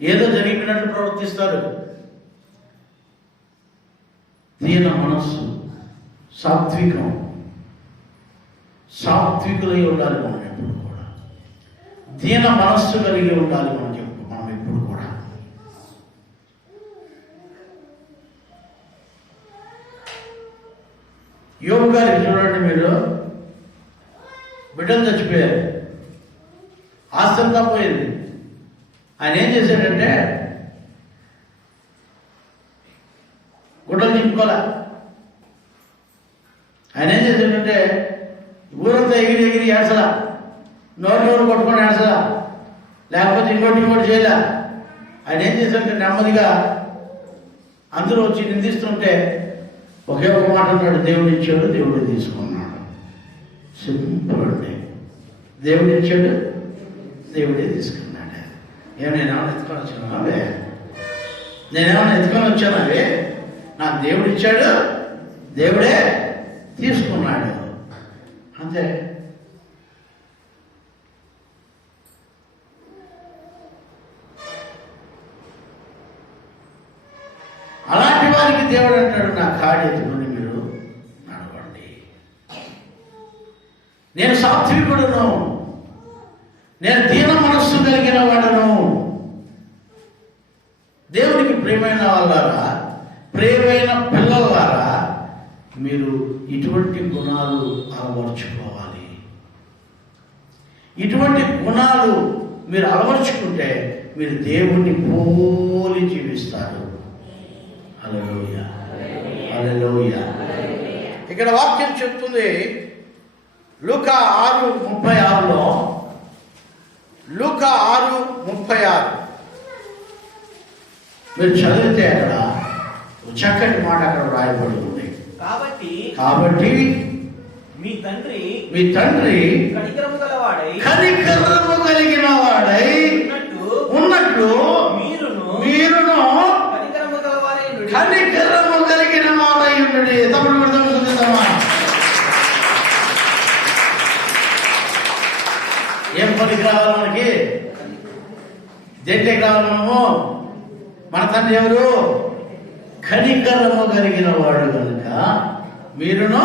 ఏదో జరిగిపోయినట్టు ప్రవర్తిస్తారు. దీన మనస్సు, సాత్వికం, సాత్వికులై ఉండాలి మనం ఎప్పుడు కూడా. దీన మనస్సు కలిగి ఉండాలి మనం ఎప్పుడు కూడా. యోబు గారికి చూడండి, మీరు బిడ్డలు చచ్చిపోయారు, ఆస్తి అంతా పోయింది. ఆయన ఏం చేశాడంటే గుడ్డలు చింపుకోలే. ఆయన ఏం చేశాడంటే ఊరంతా ఎగిరి ఏడ్చలా, నోరు కొట్టుకొని ఏడ్చలా, లేకపోతే ఇంకోటి చేయలే. ఆయన ఏం చేశాడంటే నెమ్మదిగా అందరూ వచ్చి నిందిస్తుంటే ఒకే ఒక మాట అన్నాడు, దేవుడు ఇచ్చాడు, దేవుడు తీసుకున్నాడు. సింపుల్ అండి. దేవుడు ఇచ్చాడు, దేవుడే తీసుకున్నాడు. నేనేమైనా ఎత్తుకొని వచ్చాను అవే? నేనేమైనా ఎత్తుకొని వచ్చాను అవే? నాకు దేవుడు ఇచ్చాడు, దేవుడే తీసుకున్నాడు, అంతే. అలాంటి వారికి దేవుడు అంటాడు, నా కాడి ఎత్తుకొని మీరు నడవండి. నేను సాత్వికుడును, నేను దీన మనస్సు కలిగిన వాడను. దేవునికి ప్రియమైన వాళ్ళారా, ప్రియమైన పిల్లలారా, మీరు ఇటువంటి గుణాలు అలవర్చుకోవాలి. ఇటువంటి గుణాలు మీరు అలవర్చుకుంటే మీరు దేవుణ్ణి పోలి జీవిస్తారు. హల్లెలూయా, హల్లెలూయా. ఇక్కడ వాక్యం చెప్తుంది లూకా 6:36లో, లూకా 6:36 మీరు చదివితే అక్కడ చక్కటి మాట అక్కడ రాయబడి ఉంది. కాబట్టి మీ తండ్రి కనికరము కలిగిన వాడై ఉన్నట్లు మీరును కనికరము కలిగిన వాడై ఉండండి. తప్పుడు చూద్దామా? ఏం పనికి రావాలి మనకి? దేంట్లోకి రావాలి మనము? మన తండ్రి ఎవరు? కనికరము కలిగిన వాడు కనుక మీరును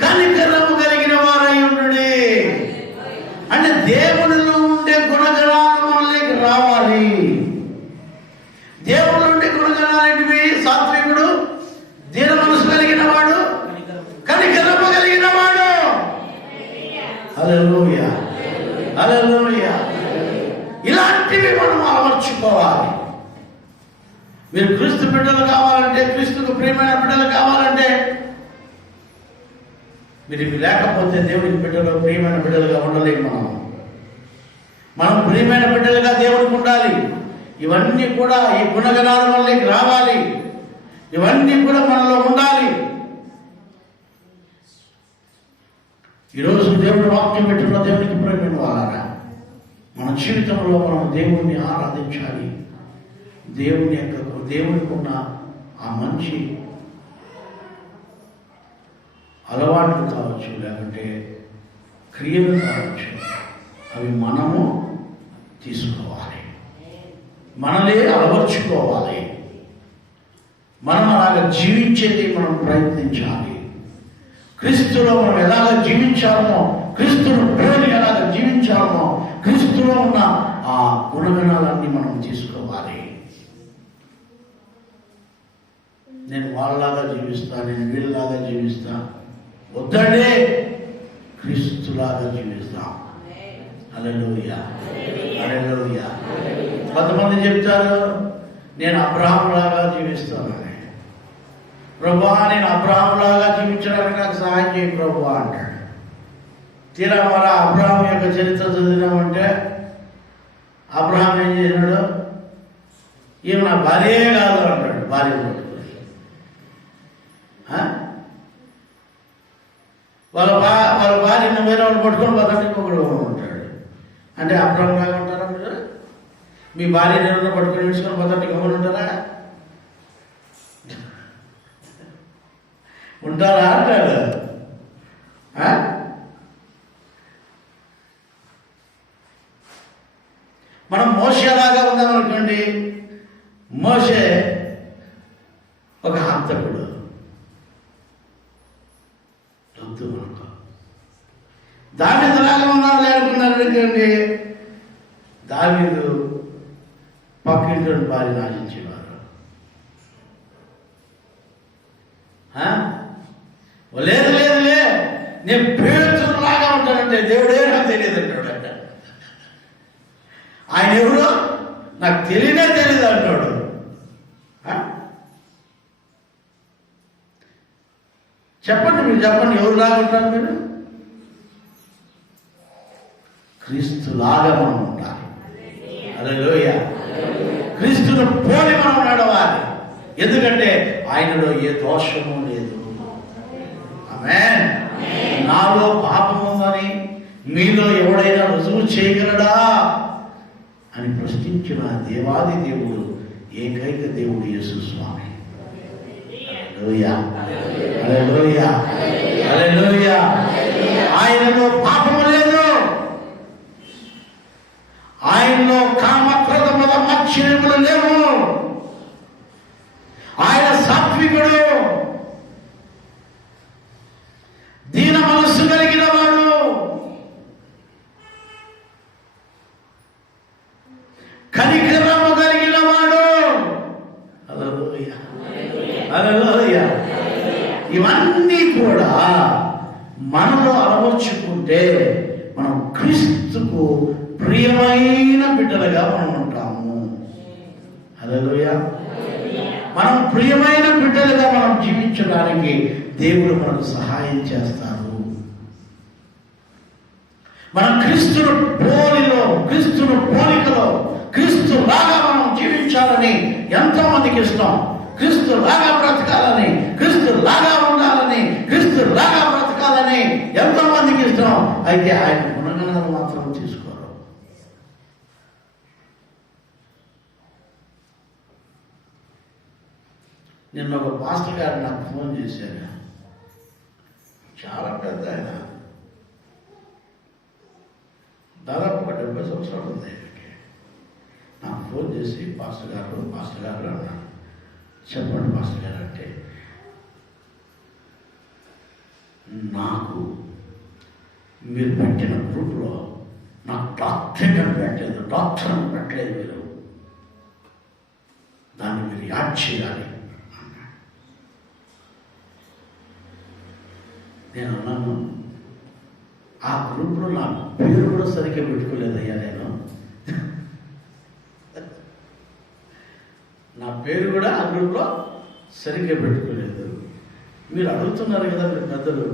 కనికరము కలిగిన వారై ఉండుడి. అంటే దేవునిలో ఉండే గుణగణాలు మనలోకి రావాలి. దేవుడు ఉండే గుణగణాలు ఏంటివి? సాత్వికుడు, దీన మనసు కలిగిన వాడు, కనికరము కలిగిన వాడు. హల్లెలూయా, హల్లెలూయా. ఇలాంటివి మనం అలవర్చుకోవాలి. మీరు క్రీస్తు బిడ్డలు కావాలంటే, క్రీస్తుకు ప్రియమైన బిడ్డలు కావాలంటే, మీరు ఇవి లేకపోతే దేవుడికి బిడ్డలు, ప్రియమైన బిడ్డలుగా ఉండలేము. మనం ప్రియమైన బిడ్డలుగా దేవుడికి ఉండాలి. ఇవన్నీ కూడా ఈ గుణగణాల వల్లకి రావాలి. ఇవన్నీ కూడా మనలో ఉండాలి. ఈరోజు దేవుడు వాక్యం పెట్టిన దేవునికి ప్రియమైన వాళ్ళారా, మన జీవితంలో మనం దేవుణ్ణి ఆరాధించాలి. దేవునికి ఉన్న ఆ మంచి అలవాట్లు కావచ్చు, లేకుంటే క్రియలు కావచ్చు, అవి మనము తీసుకోవాలి, మనలే అలవర్చుకోవాలి. మనం అలాగ జీవించేది మనం ప్రయత్నించాలి. క్రీస్తులో మనం ఎలాగ జీవించాలనో, క్రీస్తును పోలి ఎలాగ జీవించాలనో, క్రీస్తులో ఉన్న ఆ గుణగణాలన్నీ మనం తీసుకోవాలి. నేను వాళ్ళలాగా జీవిస్తా, నేను వీళ్ళలాగా జీవిస్తా, వద్దండి, క్రీస్తులాగా జీవిస్తాం. హల్లెలూయా, హల్లెలూయా. కొంతమంది చెప్తారు నేను అబ్రహాములాగా జీవిస్తానని. ప్రభువా, నేను అబ్రహాములాగా జీవించడానికి నాకు సహాయం చేయి ప్రభువా అంటాడు. తీరా మన అబ్రహాం యొక్క చరిత్ర చదివినామంటే అబ్రహాం ఏం చేసినాడు? ఈమె నా భార్యే కాదు అంటాడు. భార్య పట్టుకుని వాళ్ళ భార్యను వేరే వాళ్ళు పట్టుకొని పోతాడు, ఇంకొకడు ఉంటాడు. అంటే అబ్రహాం లాగా ఉంటారా మీరు? మీ భార్య ఎవరైనా పట్టుకొని విడుచుకొని పోతాడు, ఇంకొకరు ఉంటారా? ఉంటారా అంటాడు. మనం మోషేలాగా ఉందామనుకోండి, మోషే ఒక హంతకుడు. దావీదులాగా ఉన్నాడు అనుకున్నారు అనుకోండి, దావీదు పక్కింటి భార్య నాశించేవారు. లేదు లేదులే, నేను పేరులాగా ఉంటానంటే దేవుడే నాకు తెలియదు అంటాడు. అంట ఆయన ఎవరు నాకు తెలియనే తెలియదు అంటాడు. చెప్పండి, మీరు చెప్పండి, ఎవరులాగా ఉంటారు మీరు? క్రీస్తులాగా మనం ఉండాలి. హల్లెలూయా. క్రీస్తును పోలి మనం నడవాలి. ఎందుకంటే ఆయనలో ఏ దోషము లేదు. ఆమేన్. నాలో పాపం ఉందని మీలో ఎవడైనా రుజువు చేయగలడా అని ప్రశ్నించిన దేవాది దేవుడు, ఏకైక దేవుడు యేసు స్వామి. హల్లెలూయా, హల్లెలూయా, హల్లెలూయా. ఆయనలో పాపము లేదు. ఆయనలో కామక్రోధముల మత్సర్యములు లేవు. ఆయన సాత్వికుడు, దీన మనస్సు కలిగిన వాడు. కనికరము కలిగిన వాడు. హల్లెలూయా, హల్లెలూయా. ఇవన్నీ కూడా మనలో అలవర్చుకుంటే మనం క్రీస్తుకు ప్రియమైన బిడ్డలుగా మనం ఉంటాము. హల్లెలూయా. మనం ప్రియమైన బిడ్డలుగా మనం జీవించడానికి దేవుడు మనకు సహాయం చేస్తారు. మనం క్రీస్తును పోలికలో క్రీస్తు లాగా మనం జీవించాలని ఎంతో మందికి ఇష్టం. క్రీస్తు లాగా బ్రతకాలని, క్రీస్తు లాగా ఉండాలని, క్రీస్తు లాగా బ్రతకాలని ఎంతో మందికి ఇష్టం. అయితే ఆయన గుణగణాలు మాత్రం తీసుకోరు. నిన్న ఒక పాస్టర్ గారు నాకు ఫోన్ చేశారు. చాలా పెద్ద ఆయన, దాదాపు ఒక 70 సంవత్సరాలు ఉంది ఆయనకి. నాకు ఫోన్ చేసి పాస్టర్ గారు అన్నాడు. చెప్పండి పాస్టర్ గారు అంటే, నాకు మీరు పెట్టిన గ్రూప్లో నాకు డాక్టరేట్ అని పెట్టలేదు, డాక్టర్ అని పెట్టలేదు, మీరు దాన్ని మీరు యాడ్ చేయాలి అన్నాడు. నేను అన్నాను, ఆ గ్రూప్లో నా పేరు కూడా సరిగ్గా పెట్టుకోలేదయ్యా. నేను నా పేరు కూడా ఆ గ్రూప్లో సరిగ్గా పెట్టుకోలేదు. మీరు అడుగుతున్నారు కదా మీరు పెద్దలు,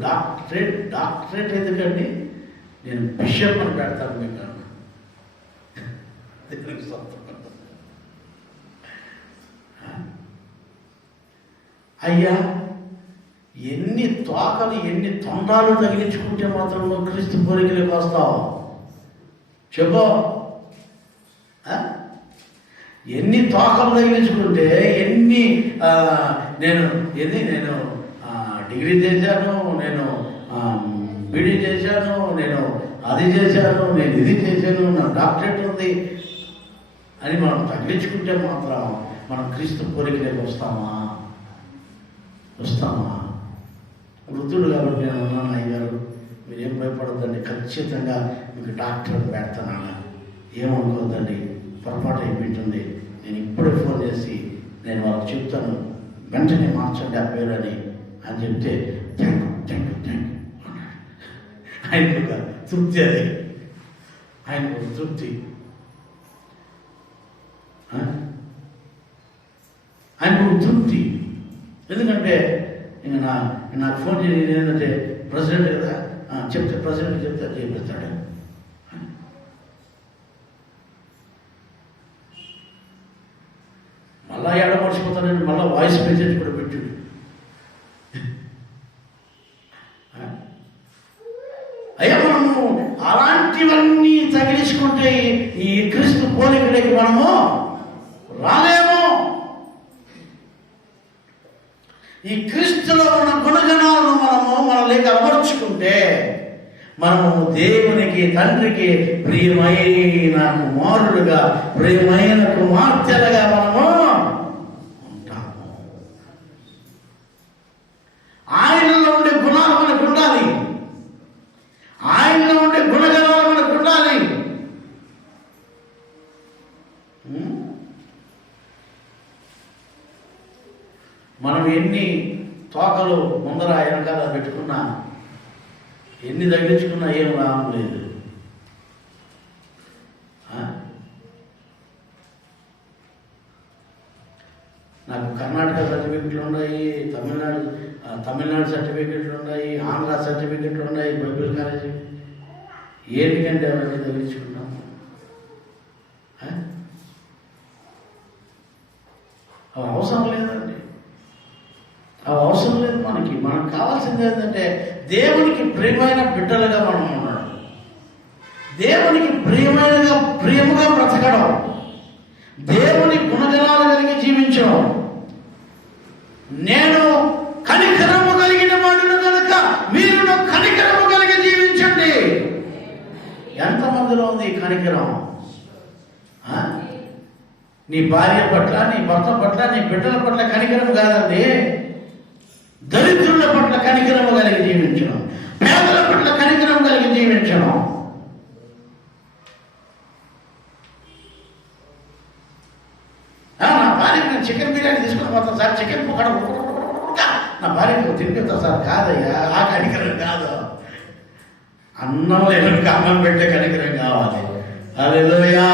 డాక్టరేట్ ఎందుకండి? నేను బిషప్ అని పెడతాను మీకు అన్నా. అయ్యా, ఎన్ని తోకలు ఎన్ని తొండాలు తగిలించుకుంటే మాత్రం నువ్వు క్రీస్తు పోలికలోకి వస్తావు? చెప్పు. ఎన్ని తోకలు తగిలించుకుంటే ఎన్ని నేను డిగ్రీ చేశాను, నేను బీడీ చేశాను, నేను అది చేశాను, నేను ఇది చేశాను, నా డాక్టరేట్ ఉంది అని మనం తగిలించుకుంటే మాత్రం మనం క్రీస్తు పోలికలోకి వస్తామా? వృద్ధుడు కాబట్టి నేను అన్నాను, అయ్యారు మీరేం భయపడద్దండి, ఖచ్చితంగా మీకు డాక్టర్ పెడతాను, ఏమనుకోవద్దండి, పొరపాటు అయిపోయింటుంది, నేను ఇప్పుడే ఫోన్ చేసి నేను వాళ్ళకి చెప్తాను, వెంటనే మార్చండి ఆ పేరు అని చెప్తే థ్యాంక్ యూ అన్నాడు. ఆయనకు ఒక తృప్తి, అది ఆయనకు ఒక తృప్తి. ఆయనకు ఒక తృప్తి. ఎందుకంటే ఇంకా నాకు ఫోన్ చేసి ఏంటంటే ప్రెసిడెంట్ కదా, ప్రెసిడెంట్ చెప్తే చేపిస్తాడు. మళ్ళా ఏడ మర్చిపోతానని మళ్ళీ వాయిస్ మెసేజ్ కూడా పెట్టాడు. అయ్యా, మనము అలాంటివన్నీ తగిలించుకుంటే ఈ క్రీస్తు పోలికలకి మనము రాలేము. ఈ క్రీస్తులో ఉన్న గుణగణాలను మనలోకి అమర్చుకుంటే మనము దేవునికి, తండ్రికి ప్రియమైన కుమారుడుగా, ప్రియమైన కుమార్తెలుగా మనము ఉంటాము. ఆయనలో ఉండే గుణాలు మనకు ఉండాలి, ఆయనలో ఉండే గుణగణాలు మనకు ఉండాలి. మనం ఎన్ని తోకలు ముందర వెనకాల పెట్టుకున్నా, ఎన్ని తగ్గించుకున్నా ఏం లాభం లేదు. నాకు కర్ణాటక సర్టిఫికెట్లు ఉన్నాయి, తమిళనాడు సర్టిఫికెట్లు ఉన్నాయి, ఆంధ్ర సర్టిఫికెట్లు ఉన్నాయి, బైబిల్ కాలేజీ. ఏంటికంటే అవన్నీ తగ్గించుకున్నాం? అవి అవసరం లేదండి, అవి అవసరం లేదు. మనకు కావాల్సింది ఏంటంటే దేవునికి ప్రియమైన బిడ్డలుగా మనం ఉండడం, దేవునికి ప్రియముగా బ్రతకడం, దేవుని గుణగణాలు కలిగి జీవించడం. నేను కనికరము కలిగిన వాడును కనుక మీరు కనికరము కలిగి జీవించండి. ఎంతమందిలో ఉంది కనికరం? నీ భార్య పట్ల, నీ భర్త పట్ల, నీ బిడ్డల పట్ల కనికరం కాదండి, దరిద్రుల పట్ల కనికరము కలిగి జీవించడం, పేదల పట్ల కనికరం కలిగి జీవించడం. చికెన్ బిర్యానీ తీసుకుని పోతాం సార్, చికెన్ పొగడ నా భార్యకు తినిపిస్తాను సార్. కాదయ్యా, ఆ కనికరం కాదు. అన్నం లేనికి అన్నం పెట్టే కనికరం కావాలి. హల్లెలూయా.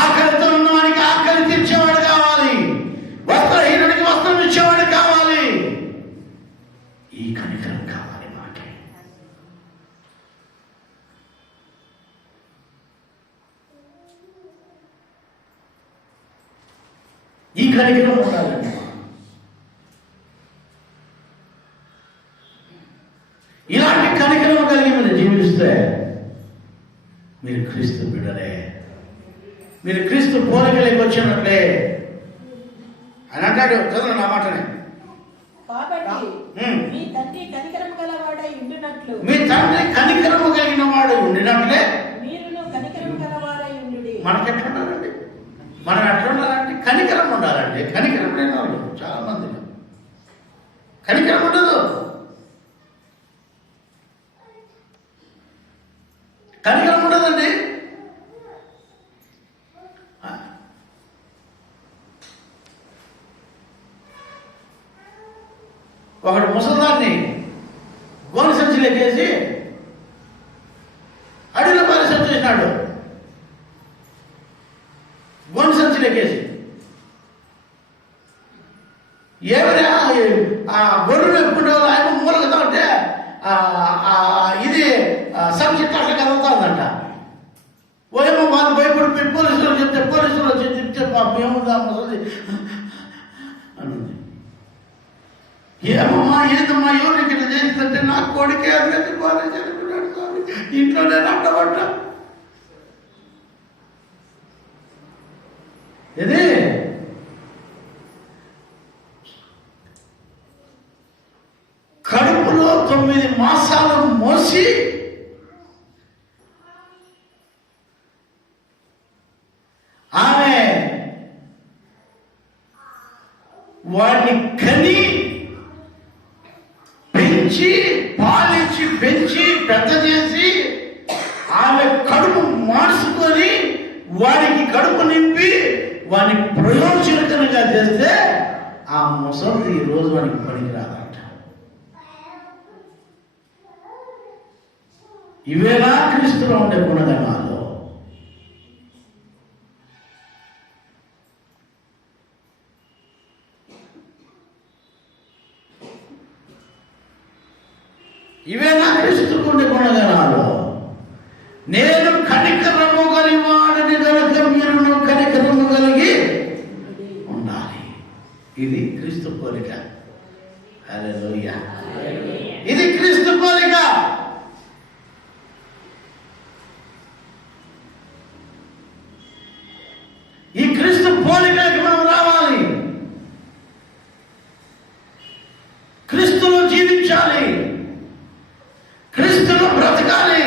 ఆకలితో ఉన్నవానికి ఆకలి తీర్చేవాడు కావాలి, వస్త్రహీనుడికి వస్త్రం ఇచ్చేవాడు కావాలి. ఈ కనికరం కావాలి మాకే. ఈ కనికరం ఉండాలండి. ఇలాంటి కనికరం కలిగి మీరు జీవిస్తే మీరు క్రీస్తు బిడ్డలే, మీరు క్రీస్తు పోలికలోకి వచ్చినట్లే అని అంటాడు. చదువు నా మాటనే. కాబట్టి మీ తండ్రి కనికరము గలవాడై ఉండునట్లు, మీ తండ్రి కనికరము కలిగిన వాడు ఉండినట్లే మీరును కనికరము గలవారై ఉండుడి. మనకెట్లుండాలండి? మనం ఎట్లుండాలంటే కనికరం ఉండాలండి. కనికరం లేని వాళ్ళు చాలా మంది కనికరం ఉండదు. కనికరం ఉండదండి. ఒకడు ముసలాన్ని గోని సంచిలోకేసి అడవిలో పారేసి వచ్చేసినాడు. గోని సంచిలోకేసి ఏమైనా ఆ గొర్రెలు ఎప్పుకుంటే వాళ్ళు ఆయన మూలకతా ఉంటే ఇది సంచి అట్లా కదులుతుందంట. ఓయేమో వాళ్ళు భయపడిపోయి పోలీసులు చెప్తే, పోలీసులు వచ్చి చెప్తే పాపం ఏముందా ముసలి అన్నది. ఏమమ్మా ఏదమ్మా ఎవరికి ఇట్లా చేస్తుంటే నా కొడుకే అన్నది బాగా చనిపోయాడు స్వామి, ఇంట్లోనే నట్టబడ్డా. ఇది కడుపులో 9 మాసాలు మోసి ఆమె వాడిని కని పెంచి పాలించి పెంచి పెద్ద చేసి ఆమె కడుపు మార్చుకొని వాడికి కడుపు నింపి వాడిని ప్రయోజనకరంగా చేస్తే ఆ ముసలి ఈ రోజు వాడికి పనికిరాదంట. ఇవేలా క్రీస్తులో ఉండే గుణగణాలు. ఇవేనా క్రీస్తుకు ఉండే గుణగణాలు. నేను కనికరము కలిగివాడని కనుక మీరును కనికరము కలిగి ఉండాలి. ఇది క్రీస్తు పోలిక. హల్లెలూయా. ఇది క్రీస్తు పోలిక. ఈ క్రీస్తు పోలికకి మనం రావాలి. క్రీస్తులో జీవించాలి, క్రీస్తులో బ్రతకాలి.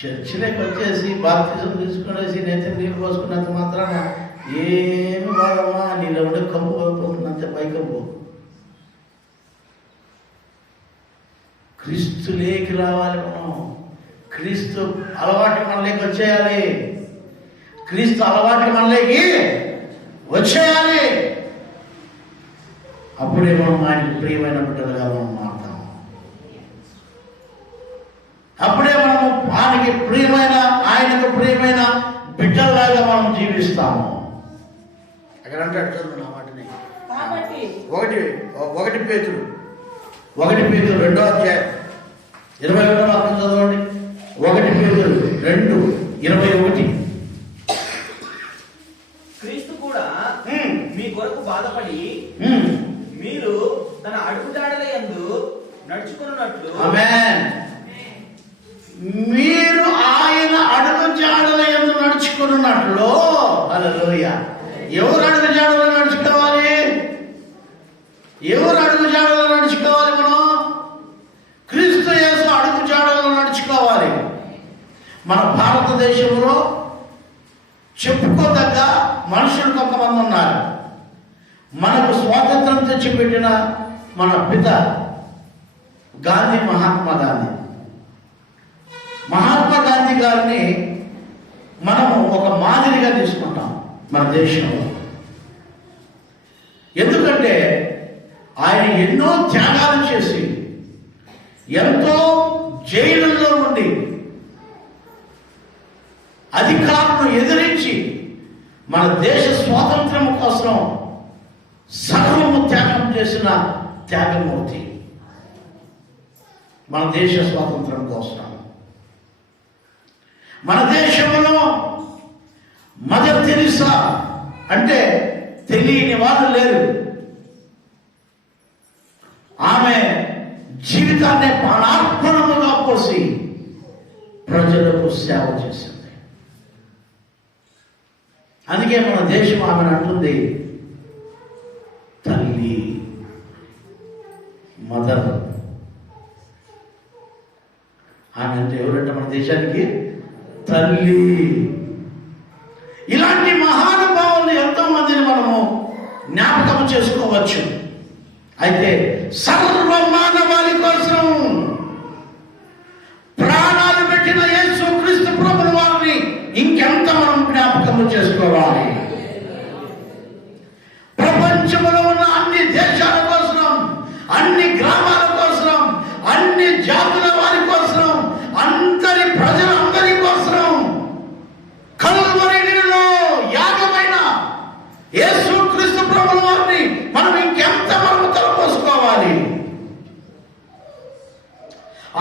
చర్చిలోకి వచ్చేసి బాప్తిజం తీసుకునేసి నేత నీళ్ళు పోసుకున్నంత మాత్రాన ఏమి వాడమా నీళ్ళు ఉండే కంపు పోతున్నంత పైకంపు. క్రీస్తులేకి రావాలి మనం. క్రీస్తు అలవాటు మనలోకి వచ్చేయాలి. క్రీస్తు అలవాటు మనలోకి వచ్చేయాలి. అప్పుడే మనం ఆయనకు ప్రియమైన బిడ్డలుగా మనం మారుతాము. అప్పుడే మనము ఆయనకు ప్రియమైన బిడ్డల్లాగా మనం జీవిస్తాము. అక్కడ అంటాడు, చదువు నా వాటిని. కాబట్టి 1 పేతురు 2వ అధ్యాయం 21వ వాక్యం చదవండి. 1 పేతురు 2:21. క్రీస్తు కూడా మీ కొరకు బాధపడి మీరు తన అడుగుజాడల యందు నడుచుకున్నట్లు. ఆమేన్. మీరు ఆయన అడుగుజాడల యందు నడుచుకున్నట్లు. హల్లెలూయా. ఎవరు అడుగుజాడలో నడుచుకోవాలి? ఎవరు అడుగుజాడలో నడుచుకోవాలి? మనం క్రీస్తు యేసు అడుగుజాడలో నడుచుకోవాలి. మన భారతదేశంలో చెప్పుకోదగ్గ మనుషులు కొంతమంది ఉన్నారు. మనకు స్వాతంత్రం తెచ్చిపెట్టిన మన పిత గాంధీ, మహాత్మా గాంధీ గారిని మనము ఒక మాదిరిగా తీసుకుంటాం మన దేశంలో. ఎందుకంటే ఆయన ఎన్నో త్యాగాలు చేసి ఎంతో జైలుల్లో ఉండి అధికారులను ఎదిరించి మన దేశ స్వాతంత్ర్యం కోసం సర్వము త్యాగం చేసిన త్యాగమూర్తి. మన దేశ స్వాతంత్రం కోసం మన దేశంలో మదర్ తెరీసా అంటే తెలియని వాళ్ళు లేరు. ఆమె జీవితాన్ని ప్రాణార్పణముగా పోసి ప్రజలకు సేవ చేసింది. అందుకే మన దేశం ఆమెను అంటుంది తల్లి, మదర్. ఆమె అంటే ఎవరంటే మన దేశానికి తల్లి. ఇలాంటి మహానుభావులు ఎంతో మందిని మనము జ్ఞాపకం చేసుకోవచ్చు. అయితే సర్వ మానవాళి కోసం ప్రాణాలు పెట్టిన యేసు క్రీస్తు ప్రభువు వారిని ఇంకెంత మనం జ్ఞాపకం చేసుకోవాలి. ప్రపంచంలో ఉన్న అన్ని దేశాల కోసం, అన్ని గ్రామాల కోసం, అన్ని జాతుల వారి కోసం, అందరి ప్రజలందరి కోసం కల్వరిలో యాగమైన యేసు క్రీస్తు ప్రభువు వారిని మనం ఇంకెంత మనం తలపోసుకోవాలి.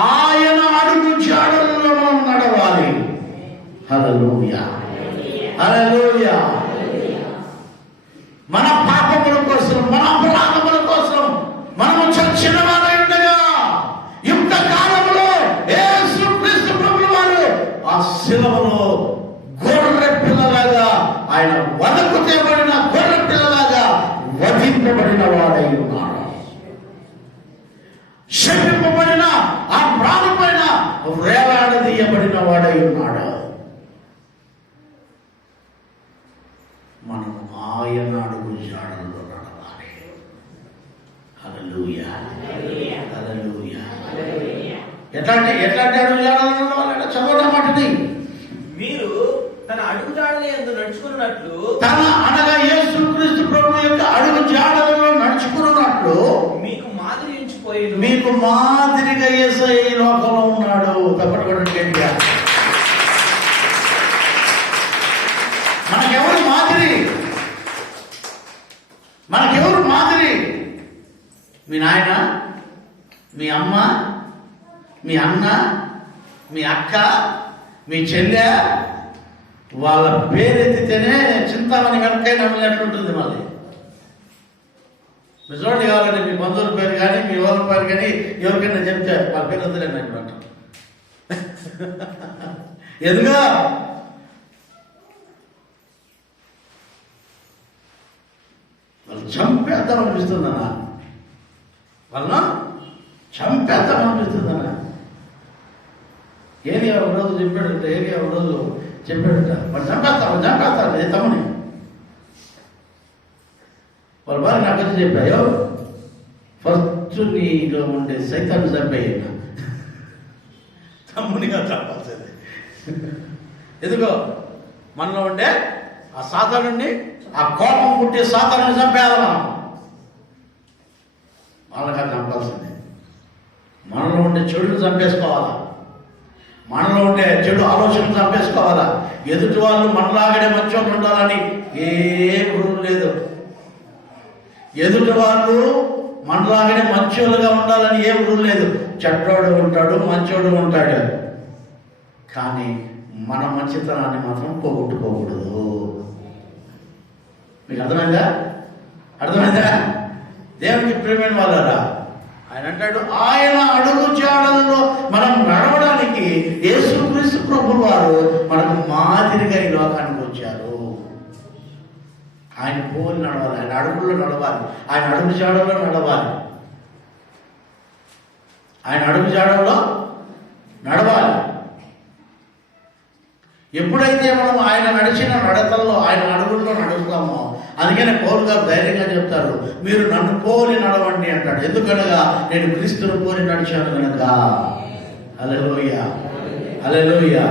ఆయన అడుగు జాడల్లో మనం నడవాలి. హల్లెలూయా, హల్లెలూయా. మన పాపముల కోసం, మన అపరాధముల కోసం మనము చచ్చిన వారై ఉండగా యుక్త కాలంలో యేసు క్రీస్తు ప్రభువు వారు ఆ శిలువలో గొర్రె పిల్లలాగా, ఆయన వదకు తేబడిన గొర్రె పిల్లలాగా వధింపబడిన వాడై ఉన్నాడు. శపింపబడిన ఆ ప్రాణపైన వేలాడదీయబడిన వాడై ఉన్నాడు. మనం ఆయన అడుగు జాడల్లో నడవాలి. హల్లెలూయా, హల్లెలూయా. ఎట్లాంటి అడుగు జాడల్లో నడవాలి? చదవడం మాటది. మీరు తన అడుగు జాడల యందు నడుచుకున్నట్లు, తన అనగా యేసు క్రీస్తు ప్రభు యొక్క అడుగు జాడలలో నడుచుకున్నట్లు మీకు మాదిరి ఎంచిపోయేను. మీకు మాదిరిగా యేసయ్య ఈ లోకంలో ఉన్నాడు. తప్పకుండా మనకెవరు మాదిరి? మనకెవరు మాదిరి? మీ నాయన, మీ అమ్మ, మీ అన్న, మీ అక్క, మీ చెల్లె, వాళ్ళ పేరెత్తితేనే చింతామణి వెనకై నమ్మినట్లుంటుంది. మళ్ళీ మీ చూడండి, కావాలండి మీ బంధువుల పేరు కానీ మీ వాళ్ళ పేరు కానీ ఎవరికైనా చెప్తే వాళ్ళ పేరు వద్దులేండి అంటున్నాం. ఎందుగా వాళ్ళు చంపేద్దాం అనిపిస్తుందన్నా, వాళ్ళను చంపేద్దాం అనిపిస్తుందన్నా. ఏరియా ఒక రోజు చెప్పాడట, వాడు చంపేస్తాడు నేను తమ్ముని. వాళ్ళ భార్య నాకు వచ్చి చెప్పాయో, ఫస్ట్ నీలో ఉండే సైతాన్ని చంపేయన్నా, తమ్మునిగా చంపాల్సింది. ఎందుకో మనలో ఉండే ఆ సాతానుడిని, ఆ కోపం పుట్టే సాతానుడిని చంపేయాలి. మనం వాళ్ళగా చంపాల్సిందే. మనలో ఉండే చెడును చంపేసుకోవాలా, మనలో ఉండే చెడు ఆలోచనలు చంపేసుకోవాలా. ఎదుటి వాళ్ళు మనలాగనే మంచోళ్ళు ఉండాలని ఏం రూల్ లేదు. ఎదుటి వాళ్ళు మనలాగనే మంచోళ్ళుగా ఉండాలని ఏం రూల్ లేదు. చెడ్డోడు ఉంటాడు, మంచోడు ఉంటాడు. కానీ మన మంచితనాన్ని మాత్రం పోగొట్టుకోకూడదు. మీకు అర్థమైందా? దేవునికి ప్రేమైన వాళ్ళరా, ఆయన అంటాడు ఆయన అడుగు జాడలలో మనం నడవడానికి యేసుక్రీస్తు ప్రభువు వారు మనకు మాదిరిగా ఈ లోకానికి వచ్చారు. ఆయన పోలి నడవాలి, ఆయన అడుగుల్లో నడవాలి, ఆయన అడుగు జాడల్లో నడవాలి, ఆయన అడుగు జాడల్లో నడవాలి. ఎప్పుడైతే మనం ఆయన నడిచిన నడతల్లో, ఆయన అడుగుల్లో నడుస్తామో, అందుకనే పౌలు గారు ధైర్యంగా చెప్తారు, మీరు నన్ను పోలి నడవండి అంటాడు. ఎందుకనగా నేను క్రీస్తును పోలి నడిచాను కనుక. హల్లెలూయా, హల్లెలూయా.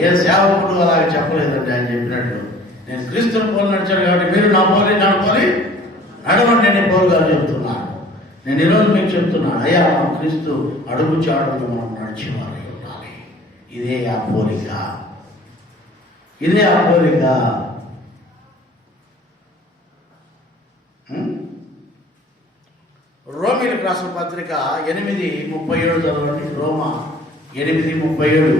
ఏ సేవకుడు అలాగే చెప్పలేదండి. ఆయన చెప్పినట్టు నేను క్రీస్తుని పోలి నడిచాను కాబట్టి మీరు నా పోలి నడవాలి, నడవండి నేను పోలుగా చెప్తున్నాను. నేను ఈరోజు మీకు చెప్తున్నాను, అయ్యా మనం క్రీస్తు అడుగు చాడులు మనం నడిచేవారై ఉండాలి. ఇదే ఆ పోలిక, ఇదే ఆ పోలిక. రోమీలకు రాసిన పత్రిక 8:37 చదవండి. రోమా 8:37.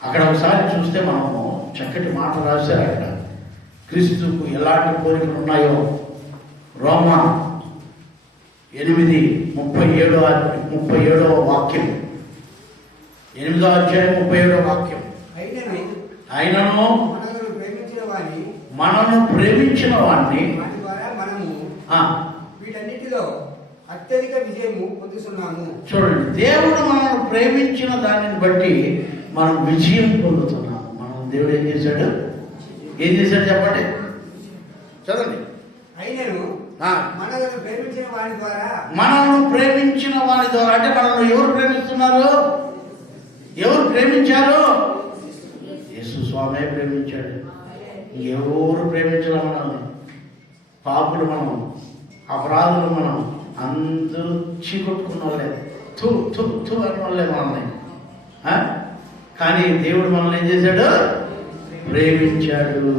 అక్కడ ఒకసారి చూస్తే మనము చక్కటి మాట రాశారు. అక్కడ క్రీస్తుకు ఎలాంటి కోరికలు ఉన్నాయో రోమా 8:37 వాక్యం, 8వ అధ్యాయం 37 వాక్యం. అయినను మనను ప్రేమించిన వాణ్ణి వీటన్నిటిలో అత్యధిక విజయము పొందుతున్నాము. చూడండి, దేవుడు మనల్ని ప్రేమించిన దానిని బట్టి మనం విజయం పొందుతున్నాము. మనం దేవుడు ఏం చేశాడు చెప్పండి, చదవండి. అయినను మనల్ని ప్రేమించిన వాని ద్వారా, మనల్ని ప్రేమించిన వాని ద్వారా అంటే మనల్ని ఎవరు ప్రేమిస్తున్నారు? ఎవరు ప్రేమించారు? యేసు స్వామి ప్రేమించాడు. ఎవరు ప్రేమించడం మనల్ని? పాపులు మనం, అపరాధులు మనం, అందరూ చీకొట్టుకున్న వాళ్ళే, తూ తూ తూ అని వాళ్ళే మనల్ని. కానీ దేవుడు మనల్ని ఏం చేశాడు? ప్రేమించాడు.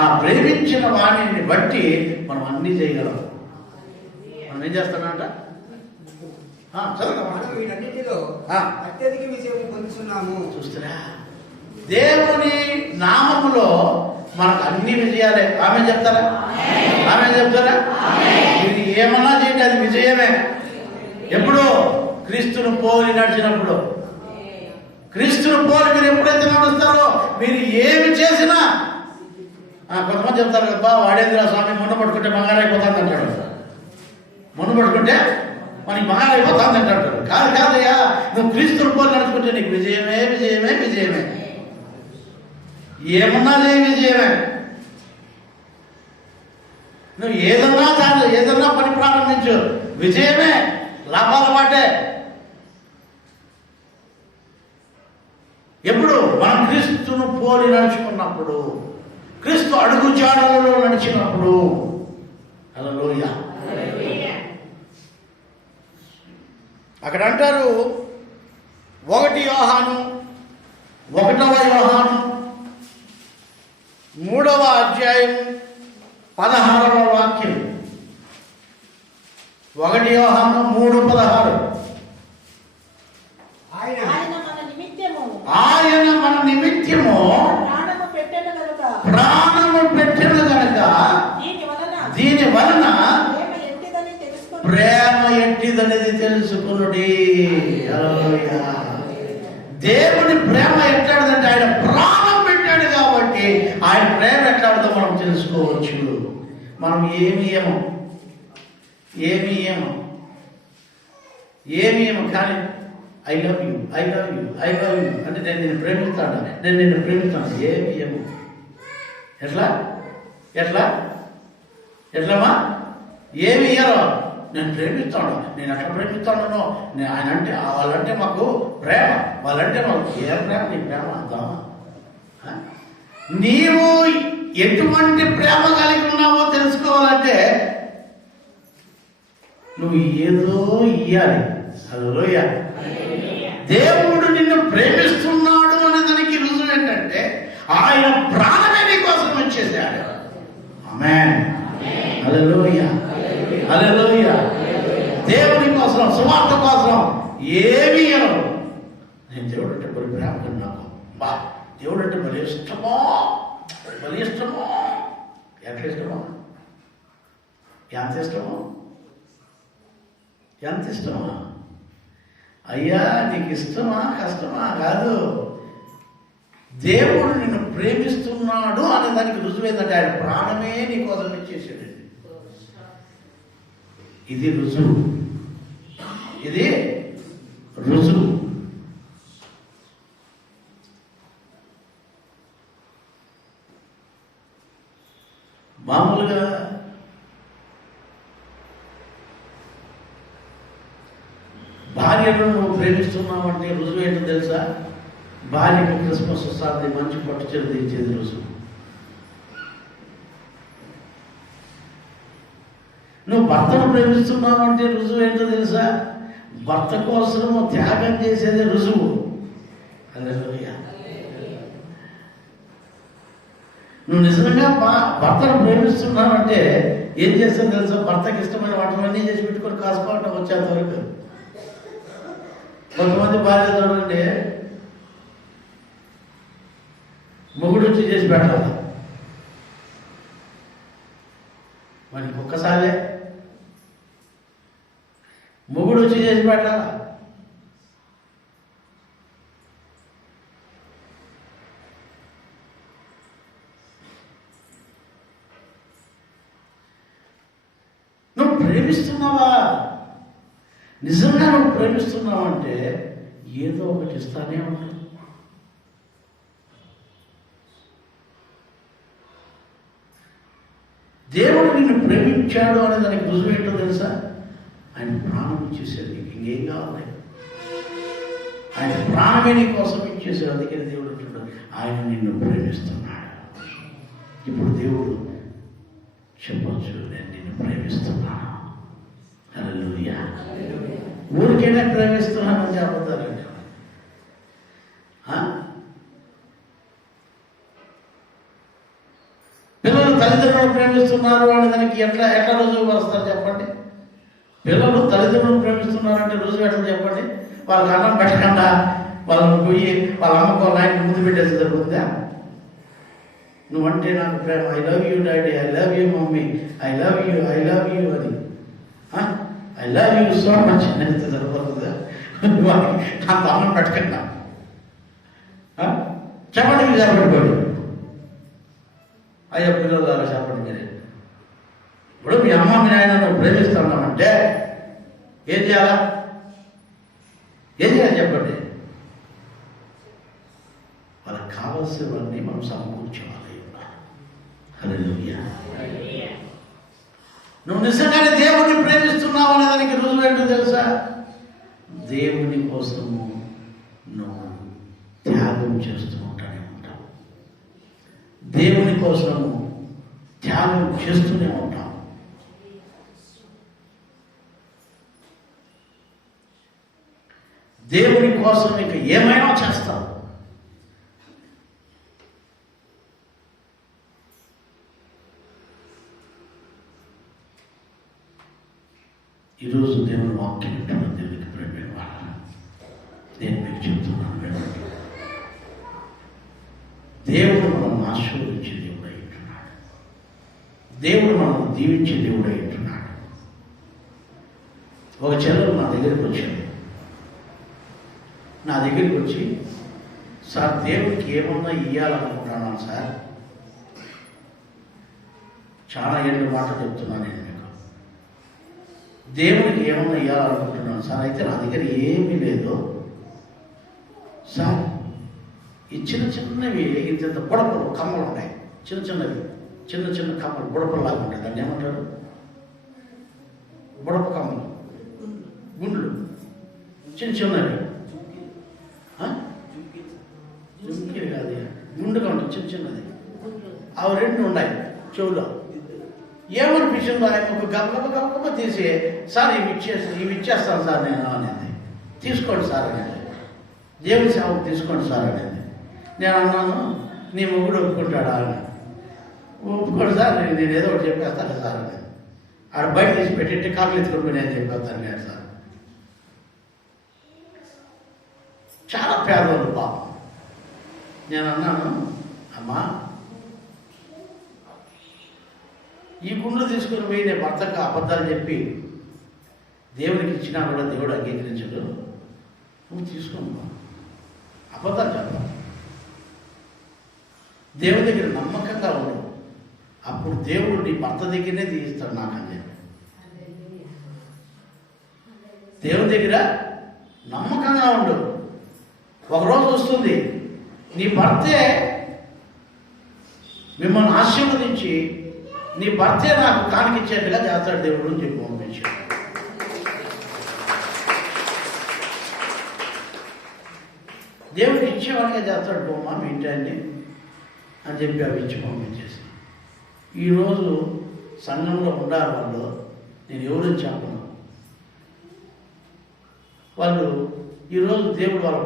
ఆ ప్రేమించిన వాణిని బట్టి మనం అన్నీ చేయగలం. మనం ఏం చేస్తామంట? వీటన్నిటిలో అత్యధిక విజయం పొందుతున్నాము. చూస్తారా, దేవుని నామములో మనకు అన్ని విజయాలే. ఆమె చెప్తారా? ఇది ఏమన్నా చేయండి, అది విజయమే. ఎప్పుడు? క్రీస్తును పోలి నడిచినప్పుడు. క్రీస్తును పోలి మీరు ఎప్పుడైతే నడుస్తారో మీరు ఏమి చేసినా, కొంతమంది చెప్తారు కదా, వాడేంద్ర స్వామి మొన్న పట్టుకుంటే బంగారు అయిపోతుంది అంటాడు. మొన్న పట్టుకుంటే మనకి బంగారు అయిపోతుంది అంటాడు. కాదయ్యా, నువ్వు క్రీస్తును పోలి నడుచుకుంటే నీకు విజయమే విజయమే విజయమే. ఏమన్నా చేయ విజయమే. నువ్వు ఏదన్నా పని ప్రారంభించు, విజయమే, లాభాల మాటే. ఎప్పుడు? మనం క్రీస్తును పోలి నడుచుకున్నప్పుడు, క్రీస్తు అడుగు జాడలలో నడిచినప్పుడు. హల్లెలూయా. అక్కడ అంటారు 1 యోహాను 1వ యోహాను 3వ అధ్యాయం 16వ వాక్యం. 1 యోహాను 3:16. ఆయన మన నిమిత్తము ప్రాణము పెట్టెను గనుక దీని వలన ప్రేమ ఎట్టిదనేది తెలుసుకునుడి. దేవుని ప్రేమ ఎట్లాంటిదంటే ఆయన ప్రాణం పెట్టాడు కాబట్టి ఆయన ప్రేమ ఎట్లాంటిదో మనం తెలుసుకోవచ్చు. మనం ఏమి ఏమో కానీ ఐ లవ్ యూ అంటే నేను నిన్ను ప్రేమిస్తాను. ఏమి ఎట్లమా ఏమి ఇయ్యరో నేను ప్రేమిస్తాను, నేను అట్లా ప్రేమిస్తాను. ఆయన అంటే వాళ్ళంటే మాకు ప్రేమ, వాళ్ళంటే మాకు ఏ ప్రేమ? నీ ప్రేమ అందామా? నీవు ఎటువంటి ప్రేమ కలిగి ఉన్నావో తెలుసుకోవాలంటే నువ్వు ఏదో ఇయ్యాలి. హల్లెలూయా. దేవుడు నిన్ను ప్రేమిస్తున్నాడు అనే దానికి రుజువు ఏంటంటే ఆయన ప్రాణమే నీ కోసం వచ్చేసాడు. ఆమేన్. హల్లెలూయా. దేవుని కోసం, సువార్త కోసం ఏమీ ఇవ్వను. నేను దేవుడు అంటే బలి ప్రేమ నాకు దేవుడు అంటే బలి ఇష్టమో. ఎట్లా ఇష్టమో? ఎంత ఇష్టమా? అయ్యా నీకు ఇష్టమా కష్టమా కాదు, దేవుడు నిన్ను ప్రేమిస్తున్నాడు అనే దానికి రుజువు ఏంటంటే ఆయన ప్రాణమే నీ కోసం ఇచ్చేసాడు. ఇది రుజువు. మామూలుగా భార్యను నువ్వు ప్రేమిస్తున్నావు అంటే రుజువు ఏంటో తెలుసా? భార్యకి క్రిస్మస్ వస్తుంది, మంచి పట్టు చీర తెచ్చేది రుజువు. నువ్వు భర్తను ప్రేమిస్తున్నావు అంటే రుజువు ఏంటో తెలుసా? భర్త కోసం త్యాగం చేసేది రుజువు. హల్లెలూయా. నువ్వు నిజంగా భర్తను ప్రేమిస్తున్నావంటే ఏం చేస్తావు తెలుసా? భర్తకి ఇష్టమైన వంటలన్నీ చేసి పెట్టుకొని కాసుకోవటం వచ్చేంత వరకు. కొంతమంది భార్య చూడండి, మొగుడు వచ్చి చేసి పెట్టాలి, మనకి ఒక్కసారే మొగుడు వచ్చి చేసి పెట్టాలా? నువ్వు ప్రేమిస్తున్నావా? నిజంగా నువ్వు ప్రేమిస్తున్నావు అంటే ఏదో ఒకటి ఇస్తానే ఉంటుంది. దేవుడు నిన్ను ప్రేమించాడు అనే దానికి రుజువు ఏంటో తెలుసా? ఆయన ప్రాణం ఇచ్చేసాడు. నీకు ఇంకేం కావాలి? ఆయన ప్రాణమే నీ కోసం ఇచ్చేసాడు. అందుకే దేవుడు అంటున్నాడు, ఆయన నిన్ను ప్రేమిస్తున్నాడు. ఇప్పుడు దేవుడు చెప్పొచ్చు, నేను నిన్ను ప్రేమిస్తున్నాను. హల్లెలూయా. ఊరికైనా ప్రేమిస్తున్నానని చెబుతారండి. పిల్లలు తల్లిదండ్రులు ప్రేమిస్తున్నారు అనే దానికి ఎట్లా రుజువు వస్తారు చెప్పండి? పిల్లలు తల్లిదండ్రులు ప్రేమిస్తున్నారంటే రుజువు ఎట్లా చెప్పండి? వాళ్ళకి అన్నం పెట్టకుండా వాళ్ళని పోయి వాళ్ళ అమ్మకు వాళ్ళ ఆయనకి ముందు పెట్టేసి జరుగుతుందా? నువ్వంటే నాకు ప్రేమ, I love you daddy, I love you mummy, I love you అని, I love you so much అనేది సరిపోతుందా? అంత అన్నం పెట్టకుండా చెప్పండి, మీరు చెప్పండి. అయ్యో పిల్లలు ద్వారా చెప్పండి మీరే. ఇప్పుడు మీ అమ్మ మీ నాయన నువ్వు ప్రేమిస్తున్నామంటే ఏం చేయాలా? ఏం చేయాలి చెప్పండి? వాళ్ళకి కావాల్సినవన్నీ మనం సమకూర్చేవాలి. హల్లెలూయా. నువ్వు నిజంగానే దేవుణ్ణి ప్రేమిస్తున్నావు అనే దానికి రుజువు ఏంటో తెలుసా? దేవుని కోసము నువ్వు త్యాగం చేస్తూ ఉంటానే ఉంటావు. దేవుని కోసము త్యాగం చేస్తూనే ఉంటావు. దేవుని కోసం ఇక ఏమైనా చేస్తావు. ఈరోజు దేవుని వాక్యం వింటున్న దేవునికి ప్రేమ వాళ్ళ నేను మీకు చెప్తున్నాను, వినండి. దేవుడు మనం ఆశీర్వదించే దేవుడై ఉంటున్నాడు. దేవుడు మనం దీవించే దేవుడై ఉంటున్నాడు. ఒక చెల్లెలు నా దగ్గరికి వచ్చింది. నా దగ్గరికి వచ్చి, సార్ దేవుడికి ఏమన్నా ఇవ్వాలనుకుంటున్నాను సార్. చాలా ఏళ్ళ మాట చెప్తున్నాను నేను మీకు. దేవుడికి ఏమన్నా ఇవ్వాలనుకుంటున్నాను సార్. అయితే నా దగ్గర ఏమీ లేదు సార్. ఈ చిన్న చిన్నవి ఇంత బుడపలు కమ్మలు ఉంటాయి, చిన్న కమ్మలు బుడపల్లాగా ఉంటాయి. దాన్ని ఏమంటారు? బుడప కమ్మలు, గుండ్లు చిన్నవి. జుంకీ కాదు, గుండుగా ఉంటుంది చిన్నది. అవి రెండు ఉన్నాయి చెవులో. ఏమనిపించిందో ఆయన ఒక గబగబ తీసి, సార్ ఇవి ఇచ్చేస్తాను సార్ నేను అనేది. తీసుకోండి సార్ అనేది. దేవుని సేవకు తీసుకోండి సార్ అనేది. నేను అన్నాను, నీ మొగుడు ఒప్పుకుంటాడా అని. ఒప్పుకోండి సార్, నేను ఏదో ఒకటి చెప్పేస్తాను సార్ అని. ఆడ బయట తీసి పెట్టి కాకులు ఎత్తుకొని నేను చెప్పేస్తాను నేను సార్. చాలా పేదవాళ్ళు పాపం. నేను అన్నాను, అమ్మా ఈ గుండ్లు తీసుకుని పోయి నేను భర్తకు అబద్ధాలు చెప్పి దేవునికి ఇచ్చినా కూడా దేవుడు అంగీకరించడు. నువ్వు తీసుకోమ్మా, అబద్ధాలు చెప్పాలి. దేవుడి దగ్గర నమ్మకంగా ఉండు. అప్పుడు దేవుడు నీ భర్త దగ్గరనే తీయిస్తాడు నాకని. దేవుడి దగ్గర నమ్మకంగా ఉండు. ఒకరోజు వస్తుంది, నీ భర్తే మిమ్మల్ని ఆశీర్వదించి నీ భర్తే నాకు కానికిచ్చేట్టుగా చేస్తాడు దేవుడు అని చెప్పి పంపించాడు. దేవుడికి ఇచ్చేవాడిగా చేస్తాడు బొమ్మ మీ ఇంటాన్ని అని చెప్పి అవి ఇచ్చి పంపించేసి. ఈరోజు సంఘంలో ఉండాలి వాళ్ళు, నేను ఎవరు చెప్పను. వాళ్ళు ఈరోజు దేవుడు వాళ్ళ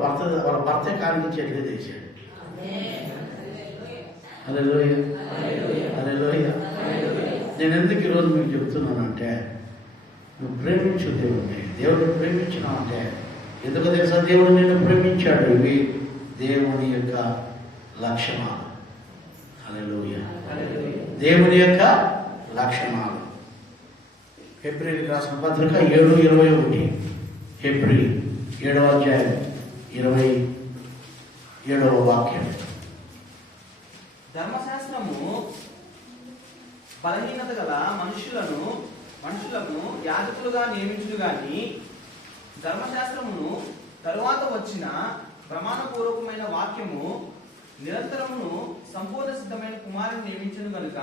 భర్త కానిపించేట్లేదు వేసాడు. హల్లెలూయా, హల్లెలూయా. నేను ఎందుకు ఈరోజు మీకు చెప్తున్నానంటే, నువ్వు ప్రేమించు దేవుడిని. దేవుడిని ప్రేమించినావు అంటే ఎందుకు తెలుసా? దేవుడు నిన్ను ప్రేమించాడు. ఇవి దేవుని యొక్క లక్షణాలు. హల్లెలూయా, దేవుని యొక్క లక్షణాలు. హెబ్రీయులకు రాసిన పత్రిక 7:21. హెబ్రీ 7వ అధ్యాయం 27వ వాక్యం. ధర్మశాస్త్రము బలహీనత గల మనుషులను యాజకులుగా నియమించుడు గాని ధర్మశాస్త్రమును తరువాత వచ్చిన ప్రమాణపూర్వకమైన వాక్యము నిరంతరమును సంపూర్ణ సిద్ధమైన కుమారుని నియమించును గనుక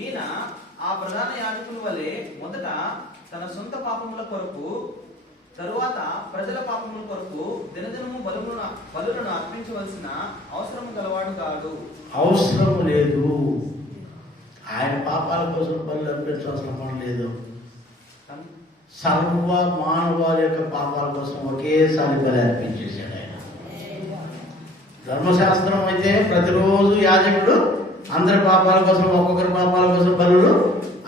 ఈయన ఆ ప్రధాన యాజకుల వలె మొదట తన సొంత పాపముల కొరకు తరువాత ప్రజల పాపముల కొరకు దినదినము బలులను అర్పించవలసిన అవసరము గలవాడు కాదు. అవసరం లేదు. ఆయన పాపాల కోసం బలు అర్పించాల్సిన పని లేదు. సర్వ మానవాళి యొక్క పాపాల కోసం ఒకేసారి బలి అర్పించేశాడు ఆయన. ధర్మశాస్త్రం అయితే ప్రతిరోజు యాజకుడు అందరి పాపాల కోసం, ఒక్కొక్కరి పాపాల కోసం బలులు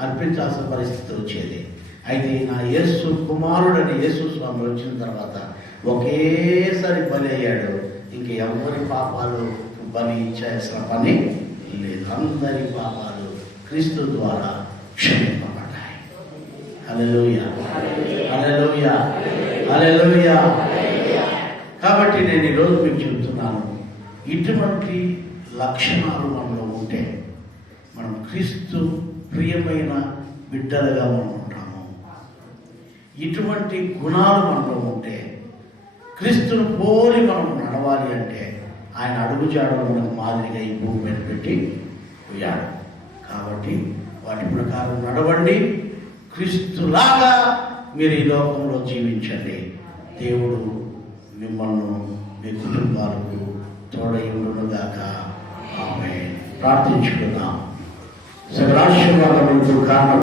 అర్పించాల్సిన పరిస్థితి వచ్చేది. అయితే నా యేసు కుమారుడని యేసు స్వామి వచ్చిన తర్వాత ఒకేసారి బలి అయ్యాడు. ఇంక ఎవరి పాపాలు బలి ఇచ్చేసిన పని లేదు. అందరి పాపాలు క్రీస్తు ద్వారా క్షమింపబడ్డాయి. హల్లెలూయా, హల్లెలూయా, హల్లెలూయా. కాబట్టి నేను ఈరోజు మీకు చెబుతున్నాను, ఇటువంటి లక్షణాలు మనలో ఉంటే మనం క్రీస్తు ప్రియమైన బిడ్డలుగా మనం ఉంటాము. ఇటువంటి గుణాలు మనలో ఉంటే, క్రీస్తును పోలి మనం నడవాలి అంటే ఆయన అడుగుజాడలు మనకు మాదిరిగా ఈ భూమి మీద పెట్టి పోయాడు. కాబట్టి వాటి ప్రకారం నడవండి. క్రీస్తులాగా మీరు ఈ లోకంలో జీవించండి. దేవుడు మిమ్మల్ని మీ కుటుంబాలకు తోడై ఉండునుగాక. ఆమేన్. ప్రార్థించుకుందాం. సకలాశీర్వాదములకు కారణం